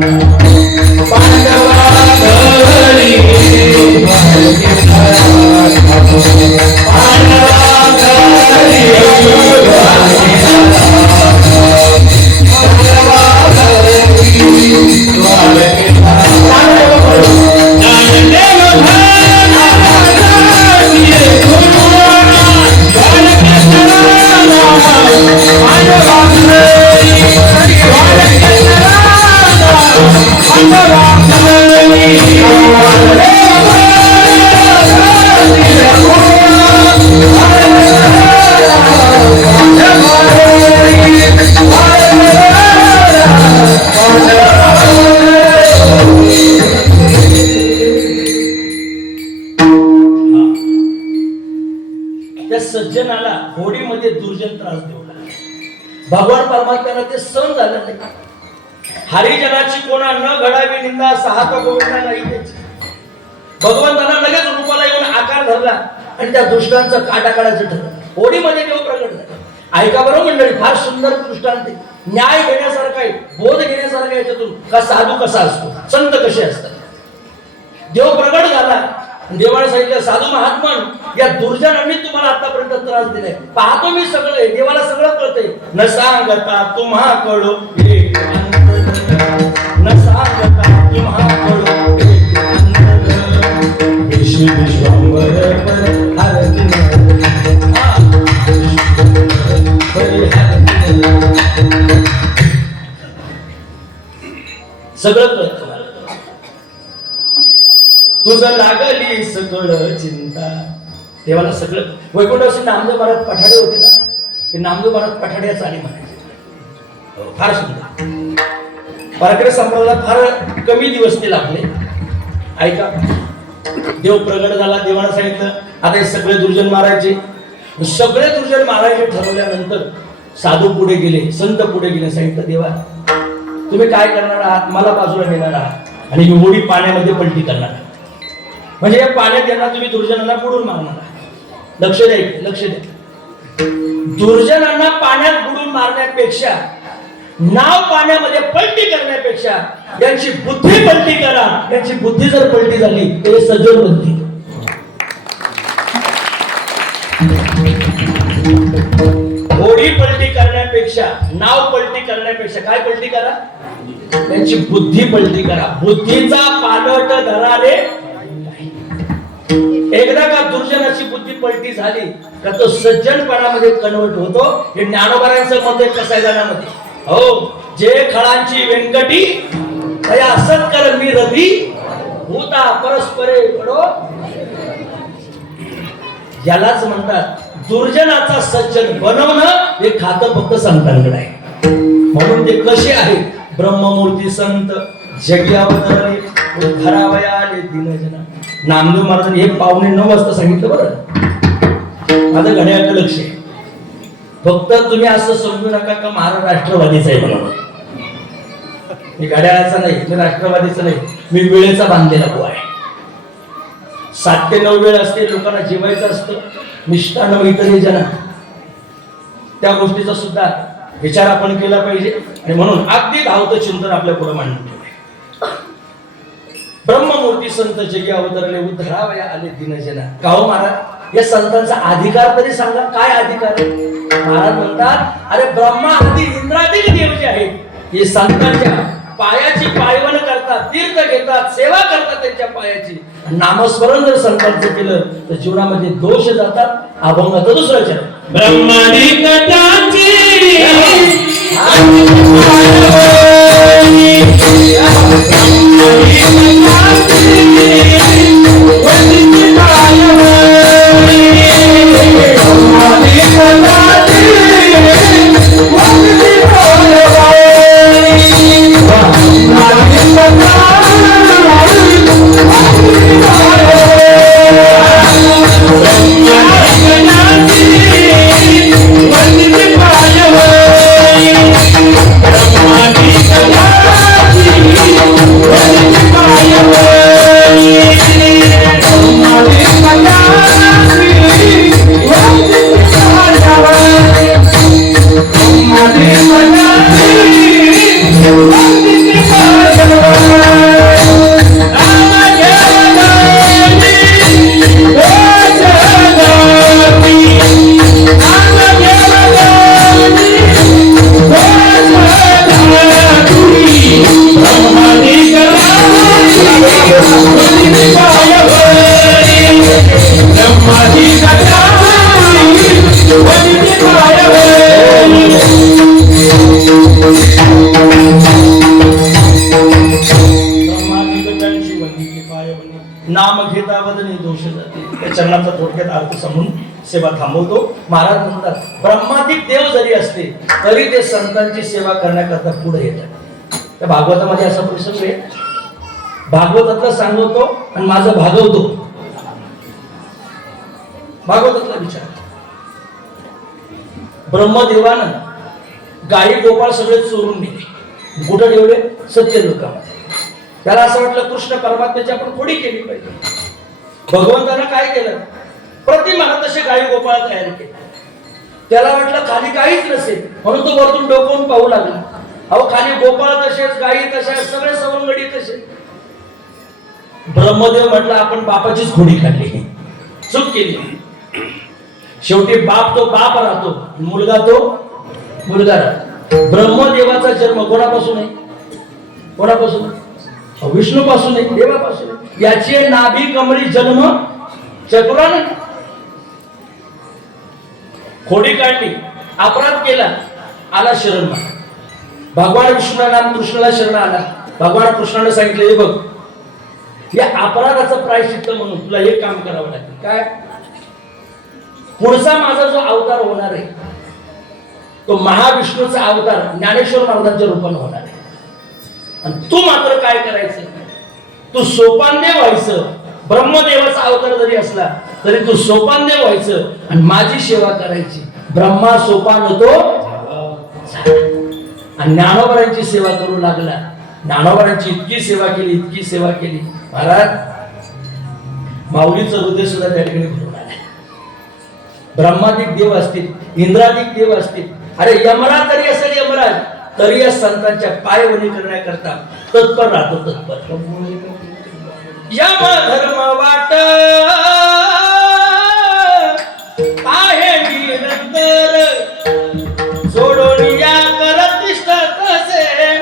पांडवा घरी, द्वारकेचा त्या सज्जनाला होडीमध्ये दुर्जन त्रास देऊ लागले. भगवान परमात्म्याला ते सहन झालं नाही. हरिजनाची कोणा न घडावी निंदा, साहत गोविंदा नाही त्याची. भगवंतांना लगेच रूपाला येऊन आकार धरला आणि त्या दुष्टांचं काटाकाडाचं ठरलं. होडीमध्ये देव प्रगट झाला. ऐका बरं मंडळी, फार सुंदर दृष्टांत, न्याय घेण्यासारखा आहे, बोध घेण्यासारखा आहे. याच्यातून का साधू कसा असतो, संत कसे असतात. देव प्रगट झाला. देवाने सांगितलं, साधू महात्मन, या दुर्जनांनी तुम्हाला आतापर्यंत त्रास दिलाय. पाहतो मी सगळं, देवाला सगळं कळतंय. न सांगता तुम्हा कळो, न सांगता तुम्हा कळो, विश्वंभर सगळं कळत. तुझं लागली सगळं चिंता. देवाला सगळं. वैकुंठाशी नामदेव महाराज पठाडे होते ना, ते नामदेव महाराज पठाड्याच आले म्हणायचे. फार सुंदर. वारकरी संप्रदायात फार कमी दिवस ते लागले. ऐका, देव प्रगट झाला. देवाला सांगितलं आता हे सगळे दुर्जन मारायचे. सगळे दुर्जन मारायचे ठरवल्यानंतर साधू पुढे गेले, संत पुढे गेले. सांगितलं, देवा तुम्ही काय करणार आहात, मला बाजूला नेणार आहात आणि मी होडी पाण्यामध्ये पलटी करणार आहे. म्हणजे या पाण्यात यांना तुम्ही दुर्जनांना बुडून मारणार आहात. लक्ष द्या, लक्ष द्या. दुर्जनांना पाण्यात बुडून मारण्यापेक्षा, नाव पाण्यामध्ये पलटी करण्यापेक्षा यांची बुद्धी पलटी करा. यांची बुद्धी जर पलटी झाली तर सज्जन बनतील. होडी पलटी करण्यापेक्षा, नाव पलटी करण्यापेक्षा काय पलटी करा, त्यांची बुद्धी पलटी करा. बुद्धीचा पालट धरारे. एकदा का दुर्जनाची बुद्धी पलटी झाली का तो सज्जनपणामध्ये कन्वर्ट होतो. हे ज्ञानोबारांचं मत आहे कसायदानामध्ये. हो, जे खळांची व्यंकटी तया असत कर मी रती भूता परस्परे पडो. यालाच म्हणतात दुर्जनाचा सज्जन बनवणं. हे खातं फक्त संतांकडे आहे. म्हणून ते कसे आहेत, ब्रह्ममूर्ती संत जगी अवतरले, उद्धरावया आले दीनजना. नामदेव महाराजांनी हे 8:45 वाजता सांगितलं. बरं, माझं घड्याळाकडे लक्ष आहे. फक्त तुम्ही असं समजू नका का महाराज राष्ट्रवादीचा आहे म्हणून. मी घड्याळाचा नाही, मी राष्ट्रवादीचा नाही, मी वेळेचा बांधलेला बुवा आहे. 7 ते 9 वेळ असते, लोकांना जेवायचं असतं, मिष्टान्न इतर जना. त्या गोष्टीचा सुद्धा विचार आपण केला पाहिजे. आणि म्हणून अगदी धावतं चिंतन आपल्या पुढे मांडून ठेवले. ब्रह्ममूर्ती संत जगी अवतरले, उद्धरावया आले दीनजना. का हो महाराज, या संतांचा अधिकार तरी सांगा, काय अधिकार आहे? महाराज म्हणतात, अरे ब्रह्मा आदी इंद्रादी देव जे आहेत, हे संतांच्या पायाची पायवण करतात, तीर्थ घेतात, सेवा करतात त्यांच्या पायाची. नामस्मरण जर संतांचं केलं तर जीवनामध्ये दोष जातात. अभंगाचं दुसरं चरण, ब्रह्मादी कटाची नाम घेता वदनी दोष जाते. त्या चरणाचा थोडक्यात अर्थ समजून सेवा थांबवतो. महाराज म्हणतात, ब्रह्मादिक देव जरी असते तरी ते संतांची सेवा करण्याकरता पुढे येतात. त्या भागवतामध्ये असा प्रसंग आहे, भागवतातला सांगवतो आणि माझं भागवतो. भागवतातला विचार, ब्रह्मदेवानं गायी गोपाळ सगळे चोरून नेले. कुठं ठेवले? सत्यलोकामध्ये. त्याला असं वाटलं कृष्ण परमात्म्याची आपण खोडी केली पाहिजे. भगवंतानं काय केलं? प्रतिमा तसे गायी गोपाळ तयार केले. त्याला वाटलं खाली काहीच नसेल म्हणून तो वरतून डोकवून पाहू लागला. अहो खाली गोपाळ तसेच, गायी तशाच, सगळे सवंगडी तसे. ब्रह्मदेव म्हटलं आपण बापाचीच खोडी काढली, चूक केली. शेवटी बाप तो बाप राहतो, मुलगा तो मुलगा राहतो. ब्रह्मदेवाचा जन्म कोणापासून आहे? कोणापासून? विष्णूपासून आहे, देवापासून. याची नाभी कमळी जन्म चतुराने खोडी काढली, अपराध केला, आला शरण. भगवान विष्णूला नाम कृष्णाला शरण आला. भगवान कृष्णाने सांगितलं, हे बघ, या अपराधाचं प्रायश्चित्त म्हणून तुला एक काम करावं लागेल. काय? पुढचा माझा जो अवतार होणार आहे तो महाविष्णूचा अवतार ज्ञानेश्वर महाराजांच्या रूपाने होणार आहे. आणि तू मात्र काय करायचं? तू सोपानदेव व्हायचं. ब्रह्मदेवाचा अवतार जरी असला तरी तू सोपानदेव व्हायचं आणि माझी सेवा करायची. ब्रह्मा सोपान होतो आणि ज्ञानोबरांची सेवा करू लागला. ज्ञानोबरांची इतकी सेवा केली, इतकी सेवा केली, महाराज माऊलीचं हृदय सुद्धा त्या ठिकाणी भरून आलं. ब्रह्मादिक देव असतील, इंद्रादिक देव असतील, अरे यमराज तरी असेल यमराज, तरी या संतांच्या पायवणी करण्याकरता तत्पर राहतो. तत्पर यम धर्म वाट आहे निरंतर, जोडून या करतिष्ठ तसे,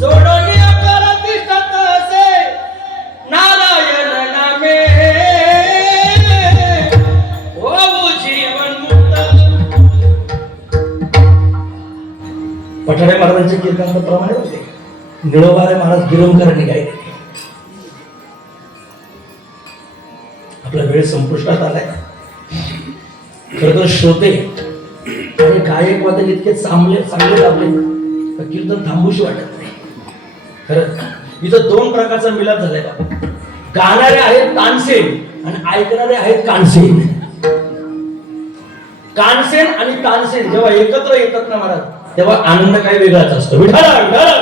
जोडून या करतिष्ठ तसे, नारायण नामे होऊ जीवन मुक्त. पठाडे महाराजांचे कीर्तनाप्रमाणे होते. निळोबारे महाराज गिरवकरांनी गायले. आपला वेळ संपुष्टात आलाय. खरं तर श्रोते आणि गायक वादक इतके चांगले लाभले कीर्तन थांबूशी वाटत नाही. खरं इथं दोन प्रकारचा मिलाप झालाय बाबा. गाणारे आहेत तानसेन आणि ऐकणारे आहेत कानसेन. कानसेन आणि तानसेन जेव्हा एकत्र येतात ना महाराज, तेव्हा आनंद काही वेगळाच असतो. विठाला विठाला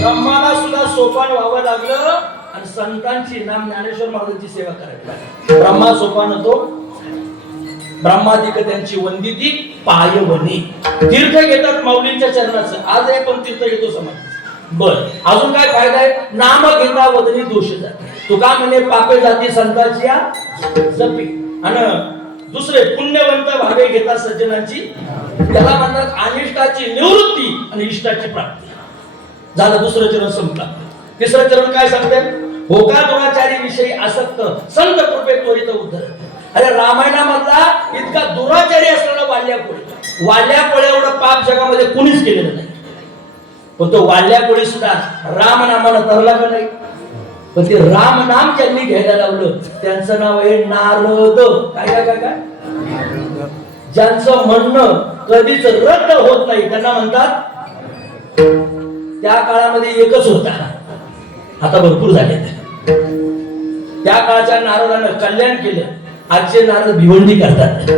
ब्रह्माला सुद्धा सोपान व्हावं लागलं आणि संतांची नाम ज्ञानेश्वर महाराजांची सेवा करायला लागली. ब्रह्मा सोपान होतो. ब्रह्मादिक त्यांची वंदिती पायवणी. तीर्थ घेतात माऊलींच्या चरणाचं. आज आपण तीर्थ घेतो समाज. बर, अजून काय फायदा आहे? नाम घेता वदनी दोष जाते. तुका म्हणे पापे जाती संतांची जपी. आणि दुसरे पुण्यवंत भावे घेता सज्जनांची. त्याला म्हणतात अनिष्टाची निवृत्ती आणि इष्टाची प्राप्ती. झालं, दुसरं चरण संपला. तिसरं चरण काय सांगते? होका दुराचारी विषयी आसक्त संत कृपे त्वरित उद्धर. अरे रामायणामधला इतका दुराचारी असलेला वाल्यापोळे एवढं पाप जगामध्ये कुणीच केलेलं नाही. पण तो वाल्यापोळी सुद्धा राम नामानं तरला का नाही? पण ते राम नाम ज्यांनी घ्यायला लावलं त्यांचं नाव आहे नारद. काय काय काय काय? ज्यांचं म्हणणं कधीच रद्द होत नाही त्यांना म्हणतात. त्या काळामध्ये एकच होता, आता भरपूर झाले. त्या काळच्या नारदानं कल्याण केलं. आजचे नारद भिवंडी करतात.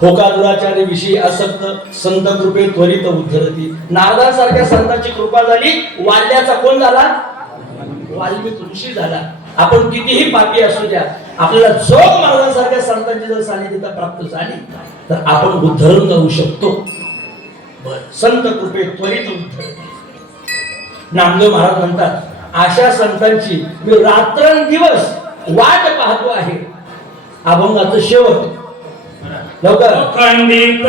होका दुराचार्य विषयी आसक्त संत कृपे त्वरित उद्धरती. नारदांसारख्या संतांची कृपा झाली. वाल्याचा कोण झाला? वाल्मिक ऋषी झाला. आपण कितीही पापी असू द्या, आपल्याला जोग महाराजांसारख्या संतांची जर सानिध्यता प्राप्त झाली तर आपण उद्धरण जाऊ शकतो. संत कृपे त्वरित उद्धरती. नामदेव महाराज म्हणतात, अशा संतांची मी रात्रंदिवस वाट पाहतो आहे. अभंगाचं शेवट लवकर. खंडित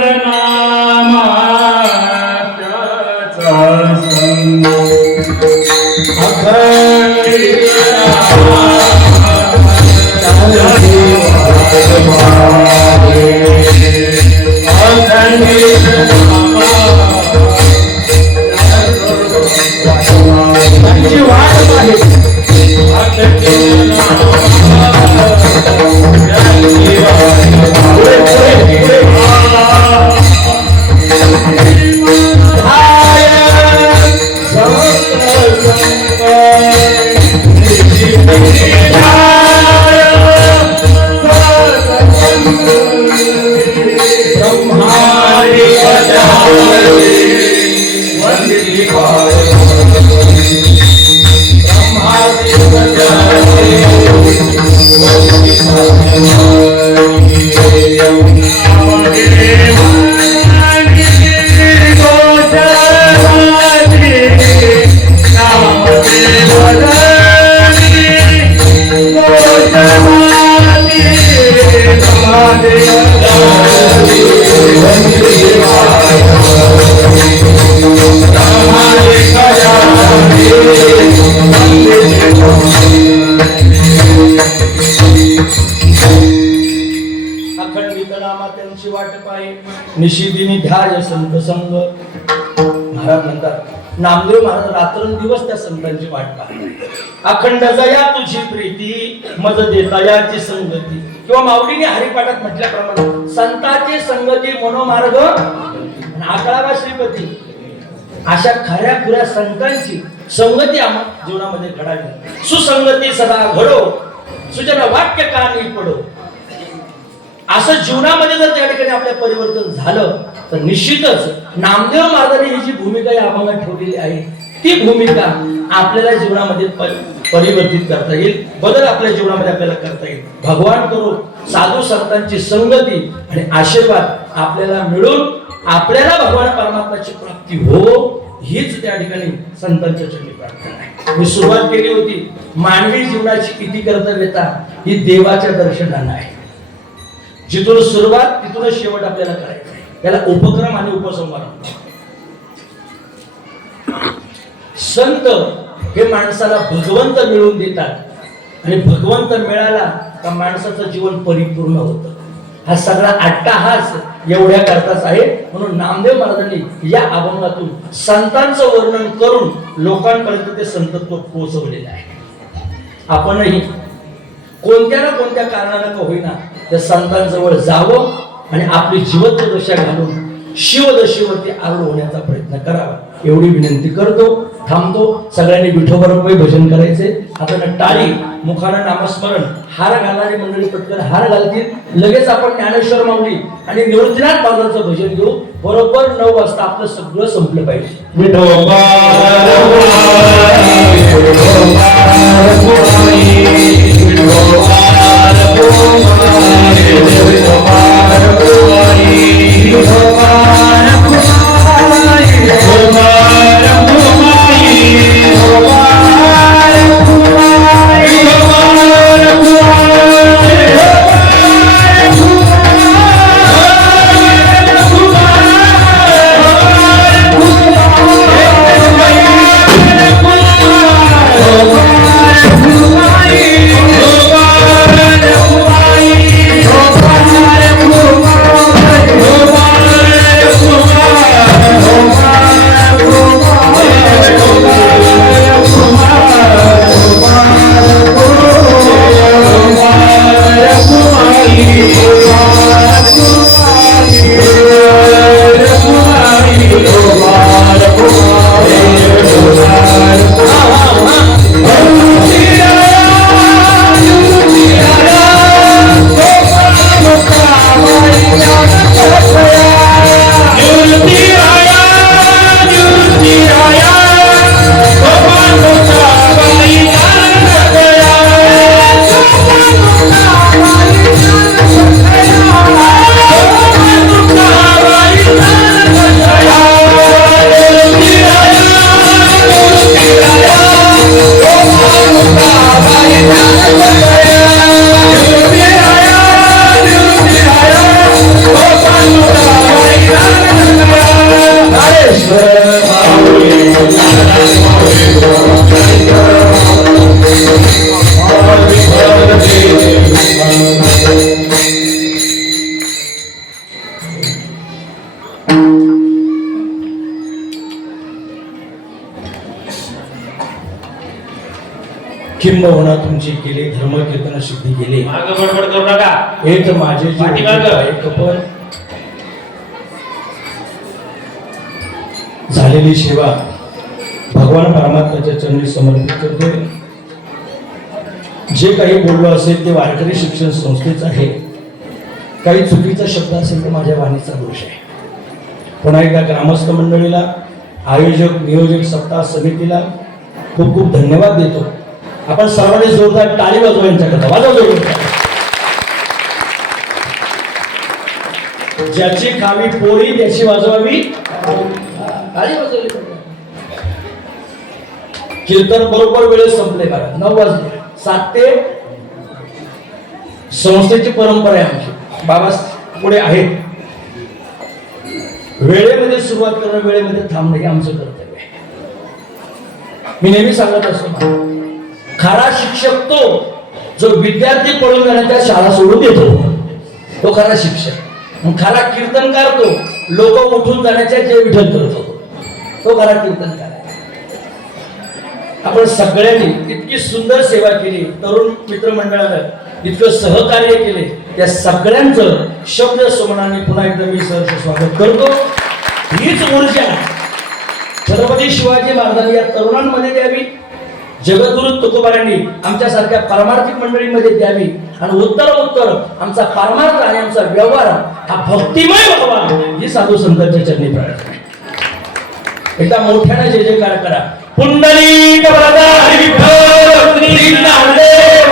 त्यांची वाट आहे. महाराज म्हणतात नामदेव महाराज रात्रंदिवस त्या संतांची वाट पाहतात. अखंड जया तुझी प्रीती मज देतायाची संगती, किंवा माऊलीने हरिपाठात म्हटल्याप्रमाणे संतांची संगती मनोमार्ग आणि आकळावा श्रीपती. अशा खऱ्या खुऱ्या संतांची संगती आम्हा जीवनामध्ये घडावी. सुसंगती सदा घडो, सुजना वाक्य कानी पडो. असं जीवनामध्ये जर त्या ठिकाणी आपल्या परिवर्तन झालं तर निश्चितच नामदेव महाराजांनी ही जी भूमिका या अभंगात ठेवलेली आहे ती भूमिका आपल्याला जीवनामध्ये परिवर्तित करता येईल, बदल आपल्या जीवनामध्ये आपल्याला करता येईल. भगवान करो साधू संतांची संगती आणि आशीर्वाद आपल्याला मिळून आपल्याला भगवान परमात्म्याची प्राप्ती हो, हीच त्या ठिकाणी संतांच्या चरणी प्रार्थना आहे. मी सुरुवात केली होती, मानवी जीवनाची किती कर्तव्यता ही देवाच्या दर्शनानं आहे. जिथून सुरुवात तिथूनच शेवट आपल्याला करायचा आहे. त्याला उपक्रम आणि उपसंहार. संत हे माणसाला भगवंत मिळवून देतात आणि भगवंत मिळाला का माणसाचं जीवन परिपूर्ण होतं. हा सगळा अट्टाहास एवढ्या करताच आहे. म्हणून नामदेव महाराजांनी या अभंगातून संतांचं वर्णन करून लोकांपर्यंत ते संतत्व पोहोचवलेलं आहे. आपणही कोणत्या ना कोणत्या कारणानं का होईना त्या संतांजवळ जावं आणि आपली जिवंत दशा घालून शिवदशेवरती आरूढ होण्याचा प्रयत्न करावा एवढी विनंती करतो. थांबतो. सगळ्यांनी विठोबरोबर भजन करायचे. हातानं टाळी, मुखानं नामस्मरण. हार घालणारी मंडळी पटकन हार घालतील. लगेच आपण ज्ञानेश्वर माऊली आणि निवृत्तीनाथ बाबांचं भजन घेऊ. बरोबर 9 वाजता आपलं सगळं संपलं पाहिजे. विठोबा किंबहुना तुमची केली धर्म कीर्तन सिद्धी केली. मागं बडबड करू नका. हे तर माझे पण झालेली सेवा भगवान परमात्म्याच्या चरणी समर्पित करतोय. जे काही बोललो असेल ते वारकरी शिक्षण संस्थेच आहे. काही चुकीचा शब्द असेल तर माझ्या वाणीचा दोष आहे. पुन्हा एकदा ग्रामस्थ मंडळीला, आयोजक नियोजक सप्ताह समितीला खूप खूप धन्यवाद देतो. आपण सर्वांनी जोरदार टाळी वाजवा यांच्याकडे. वाजवा जोरदार. ज्याची खावी पोळी त्याची वाजवावी टाळी वाजवली. कीर्तन बरोबर वेळेत संपले बघा. 9 वाजले. 7 ते संस्थेची परंपरा आहे आमची. बाबा पुढे आहेत. वेळेमध्ये सुरुवात करणं, वेळेमध्ये थांबणं हे आमचं कर्तव्य आहे. मी नेहमी सांगत असतो, खरा शिक्षक तो जो विद्यार्थी पळून जाण्याच्या शाळा सोडून देतो, तो खरा शिक्षक. खरा कीर्तनकार तो लोक उठून जाण्याच्या जे विठ्ठल करतो तो घरात कीर्तन करा. आपण सगळ्यांनी इतकी सुंदर सेवा केली, तरुण मित्रमंडळानं इतकं सहकार्य केले, त्या सगळ्यांचं शब्द सुमनाने पुन्हा एकदा मी सहर्ष स्वागत करतो. हीच ऊर्जा छत्रपती शिवाजी महाराजांनी या तरुणांमध्ये द्यावी, जगद्गुरु तुकोबारांनी आमच्यासारख्या पारमार्थिक मंडळीमध्ये द्यावी आणि उत्तर आमचा पारमार्थ आणि आमचा व्यवहार हा भक्तिमय व्हावा ही साधू संतांच्या चरणी प्रार्थना. एकदा मोठ्याने जय जयकार करा. पुंडलिक वरदारी विठ्ठल श्री ज्ञानदेव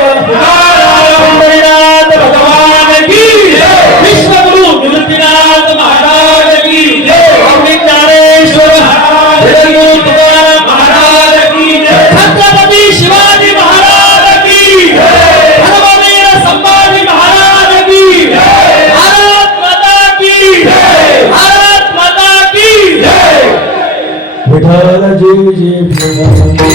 पंढरीनाथ भगवान की जय. विश्वगुरु निवृत्तीनाथ महाराज की जय. स्वामी ज्ञानेश्वर महाराज जगद्गुरु तुकाराम महाराज की जय. छत्रपती शिवाजी महाराज की जय. धर्मवीर संभाजी महाराज की जय. भारत माता की जय. भारत माता की जय. विठ्ठल जय जय विठ्ठल.